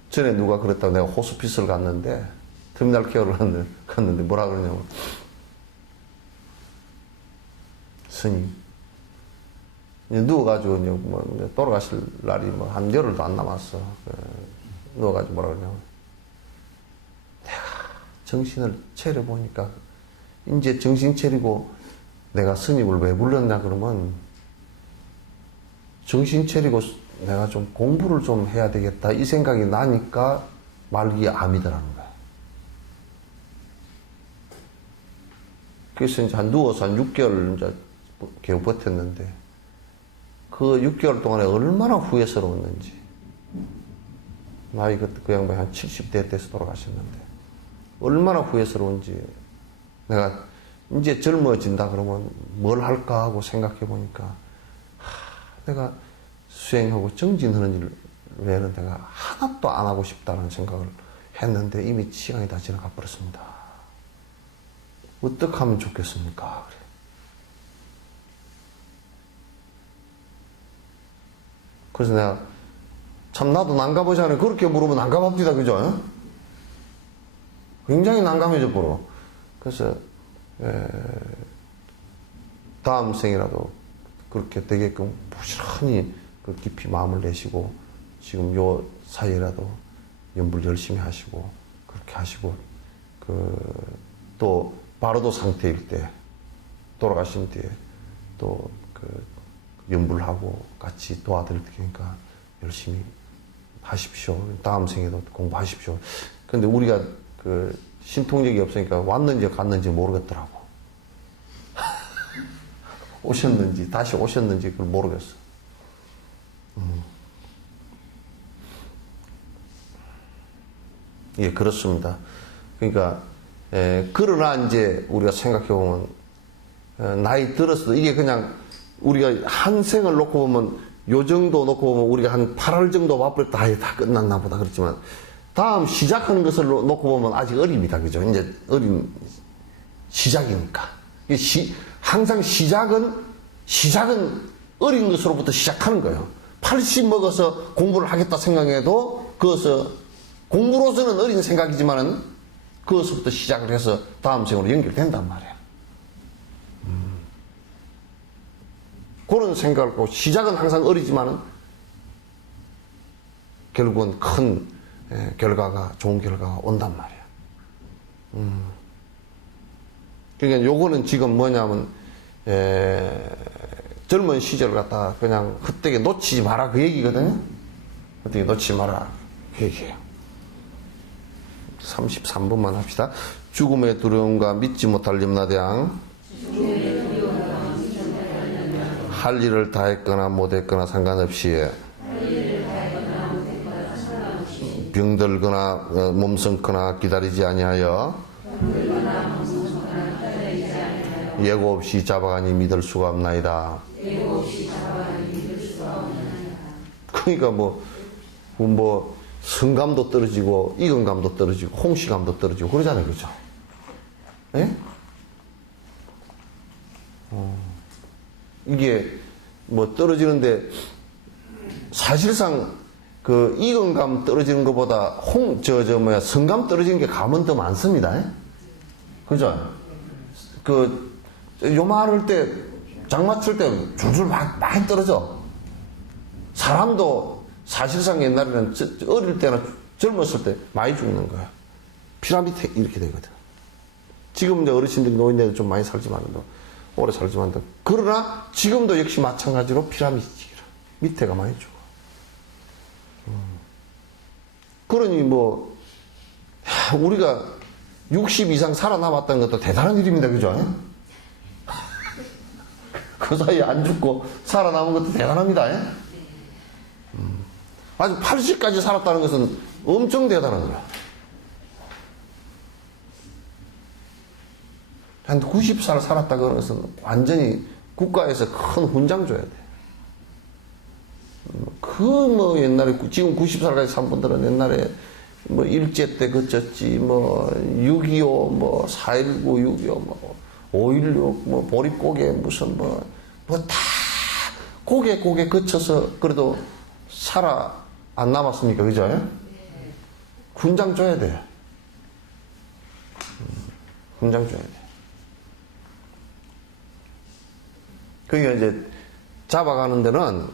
전에 누가 그랬다고 내가 호스피스를 갔는데 터미널 케어를 갔는데 뭐라 그러냐면 스님 누워가지고 뭐 돌아가실 날이 뭐 한 열흘도 안 남았어. 누워가지고 뭐라 그러냐면 내가 정신을 차려보니까 이제 정신 차리고 내가 스님을 왜 불렀냐 그러면 정신 차리고 내가 좀 공부를 좀 해야 되겠다 이 생각이 나니까 말기에 암이더라는 거야. 그래서 이제 누워서 한 6개월 이제 겨우 버텼는데 그 6개월 동안에 얼마나 후회스러웠는지. 나이 그 양반이 한 70대 때서 돌아가셨는데 얼마나 후회스러운지. 내가 이제 젊어진다 그러면 뭘 할까 하고 생각해 보니까 내가 수행하고 정진하는 일 외에는 내가 하나도 안 하고 싶다는 생각을 했는데 이미 시간이 다 지나가 버렸습니다. 어떻게 하면 좋겠습니까? 그래. 그래서 내가 참 나도 난감하잖아요. 그렇게 물으면 난감합니다. 그죠? 굉장히 난감해져 버려. 그래서 다음 생이라도 그렇게 되게끔 부지런히 그 깊이 마음을 내시고 지금 요 사이에라도 연불 열심히 하시고 그렇게 하시고 또 바로도 상태일 때 돌아가신 뒤에 또 연불 하고 같이 도와드릴 테니까 열심히 하십시오. 다음 생에도 공부하십시오. 근데 우리가 신통력이 없으니까 왔는지 갔는지 모르겠더라고. 오셨는지 다시 오셨는지 그걸 모르겠어. 예, 그렇습니다. 그러니까 그러나 이제 우리가 생각해 보면 나이 들었어도 이게 그냥 우리가 한 생을 놓고 보면 요 정도 놓고 보면 우리가 한 8월 정도 바쁠 때 다 끝났나 보다 그렇지만 다음 시작하는 것을 놓고 보면 아직 어립니다. 그죠? 이제 어린 시작이니까. 항상 시작은 어린 것으로부터 시작하는 거예요. 80 먹어서 공부를 하겠다 생각해도 그것을 공부로서는 어린 생각이지만은 그것부터 시작을 해서 다음 생으로 연결된단 말이에요. 그런 생각을 하고 시작은 항상 어리지만은 결국은 큰 결과가 좋은 결과가 온단 말이에요. 그러니까 요거는 지금 뭐냐면 젊은 시절을 갖다가 그냥 헛되게 놓치지 마라 그 얘기거든요. 헛되게 놓치지 마라 그 얘기예요. 33번만 합시다. 죽음의 두려움과 믿지 못할 염라대왕 할 일을 다했거나 못했거나 상관없이 병들거나 몸성거나 기다리지 아니하여 예고 없이 잡아가니 믿을 수가 없나이다. 그러니까 뭐 성감도 떨어지고 익은감도 떨어지고 홍시감도 떨어지고 그러잖아요. 그죠? 예? 이게 뭐 떨어지는데 사실상 익은감 떨어지는 것보다 성감 떨어지는 게 감은 더 많습니다. 그죠? 요만할 때 장마 칠 때 줄줄 많이 떨어져. 사람도 사실상 옛날에는 어릴 때나 젊었을 때 많이 죽는 거야. 피라미드 이렇게 되거든. 지금 이제 어르신들이 노인네들 좀 많이 살지만 오래 살지만 그러나 지금도 역시 마찬가지로 피라미드라 밑에가 많이 죽어. 그러니 우리가 60 이상 살아남았다는 것도 대단한 일입니다. 그죠? 그 사이에 안 죽고 살아남은 것도 대단합니다. 아주 80까지 살았다는 것은 엄청 대단한 거야. 한 90살 살았다 그러는 것은 완전히 국가에서 큰 훈장 줘야 돼. 옛날에 지금 90살까지 산 분들은 옛날에 일제 때 그쳤지 6.25 4.19 6.25 5.16 보릿고개 무슨 다 고개 거쳐서 그래도 안 남았습니까? 그죠? 훈장 줘야 돼. 훈장 줘야 돼. 그러니까 이제 잡아가는 데는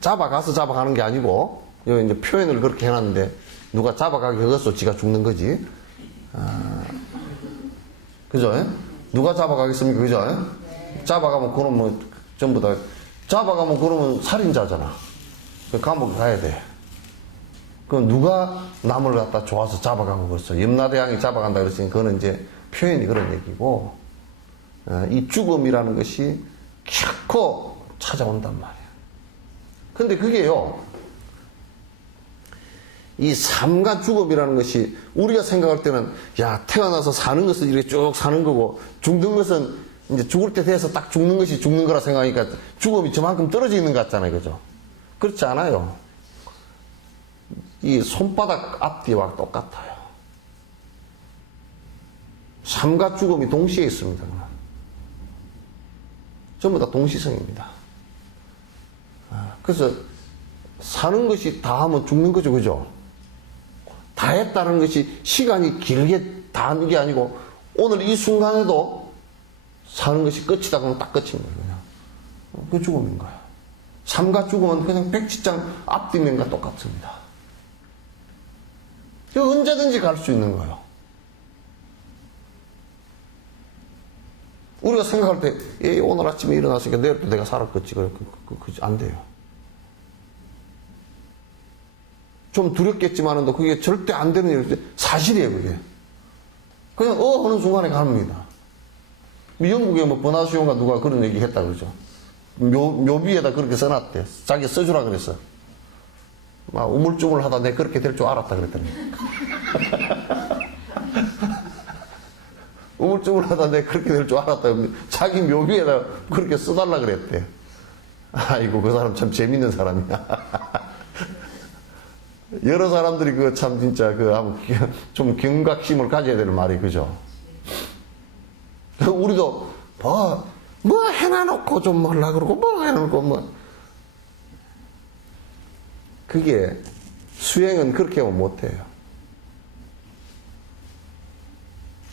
잡아가서 잡아가는 게 아니고 여기 이제 표현을 그렇게 해놨는데 누가 잡아가게 해서 지가 죽는 거지. 그죠? 누가 잡아가겠습니까? 그죠? 잡아가면 그러면 전부 다 잡아가면 그러면 살인자잖아. 감옥에 가야 돼. 그럼 누가 남을 갖다 좋아서 잡아가고 그랬어. 염라대왕이 잡아간다 그랬으니 그거는 이제 표현이 그런 얘기고 이 죽음이라는 것이 결코 찾아온단 말이야. 근데 그게요, 이 삶과 죽음이라는 것이 우리가 생각할 때는 태어나서 사는 것은 이렇게 쭉 사는 거고 죽는 것은 이제 죽을 때 돼서 딱 죽는 것이 죽는 거라 생각하니까 죽음이 저만큼 떨어져 있는 것 같잖아요. 그죠? 그렇지 않아요. 이 손바닥 앞뒤와 똑같아요. 삶과 죽음이 동시에 있습니다. 전부 다 동시성입니다. 그래서 사는 것이 다 하면 죽는 거죠. 그죠? 다 했다는 것이 시간이 길게 다 하는 게 아니고 오늘 이 순간에도 사는 것이 끝이다 그러면 딱 끝인 거예요. 그냥. 그 죽음인 거예요. 삶과 죽음은 그냥 백지장 앞뒤면과 똑같습니다. 언제든지 갈 수 있는 거예요. 우리가 생각할 때, 오늘 아침에 일어났으니까 내일 또 내가 살았겠지. 안 돼요. 좀 두렵겠지만은 그게 절대 안 되는 일, 사실이에요, 그게. 그냥, 하는 순간에 갑니다. 영국에 뭐, 버나시온가 누가 그런 얘기 했다 그러죠. 묘비에다 그렇게 써놨대. 자기 써주라 그랬어. 막 우물쭈물 하다 내 그렇게 될 줄 알았다 그랬더니. 우물쭈물 하다 내 그렇게 될 줄 알았다. 자기 묘비에다 그렇게 써달라 그랬대. 아이고, 그 사람 참 재밌는 사람이야. 여러 사람들이 그 참 진짜 좀 경각심을 가져야 되는 말이 그죠. 우리도 뭐 해놔놓고 좀 하려고 그러고 뭐 해놔놓고 뭐 그게 수행은 그렇게 하면 못해요.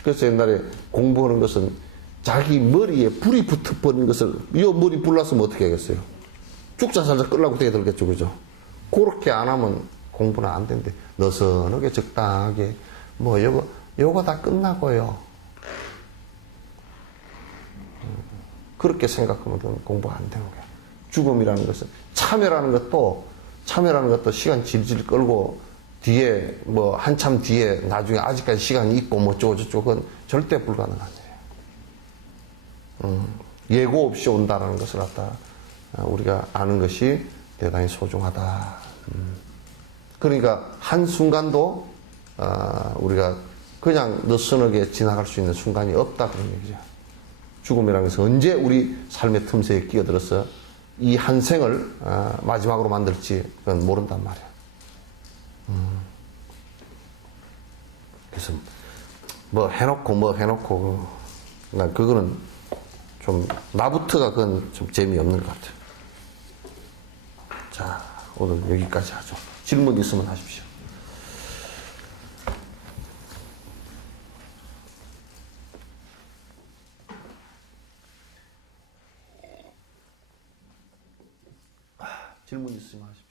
그래서 옛날에 공부하는 것은 자기 머리에 불이 붙어버린 것을 이 머리 불났으면 어떻게 하겠어요? 쭉자살자 끌라고 되게 들겠죠, 그죠? 그렇게 안 하면 공부는 안 된대. 너선하게 적당하게 뭐 요거 다 끝나고요. 그렇게 생각하면 공부가 안 되는 거야. 죽음이라는 것은 참여라는 것도 시간 질질 끌고 뒤에 뭐 한참 뒤에 나중에 아직까지 시간이 있고 뭐 어쩌고저쩌고 그건 절대 불가능한 일이에요. 예고 없이 온다라는 것을 갖다 우리가 아는 것이 대단히 소중하다. 그러니까 한순간도 우리가 그냥 느슨하게 지나갈 수 있는 순간이 없다 그런 얘기죠. 죽음이라는 것은 언제 우리 삶의 틈새에 끼어들어서 이 한 생을 마지막으로 만들지 그건 모른단 말이야. 그래서 뭐 해놓고 난 그거는 좀 나부터가 그건 좀 재미없는 것 같아요. 자, 오늘 여기까지 하죠. 질문 있으면 하십시오. 질문 있으면 하십시오.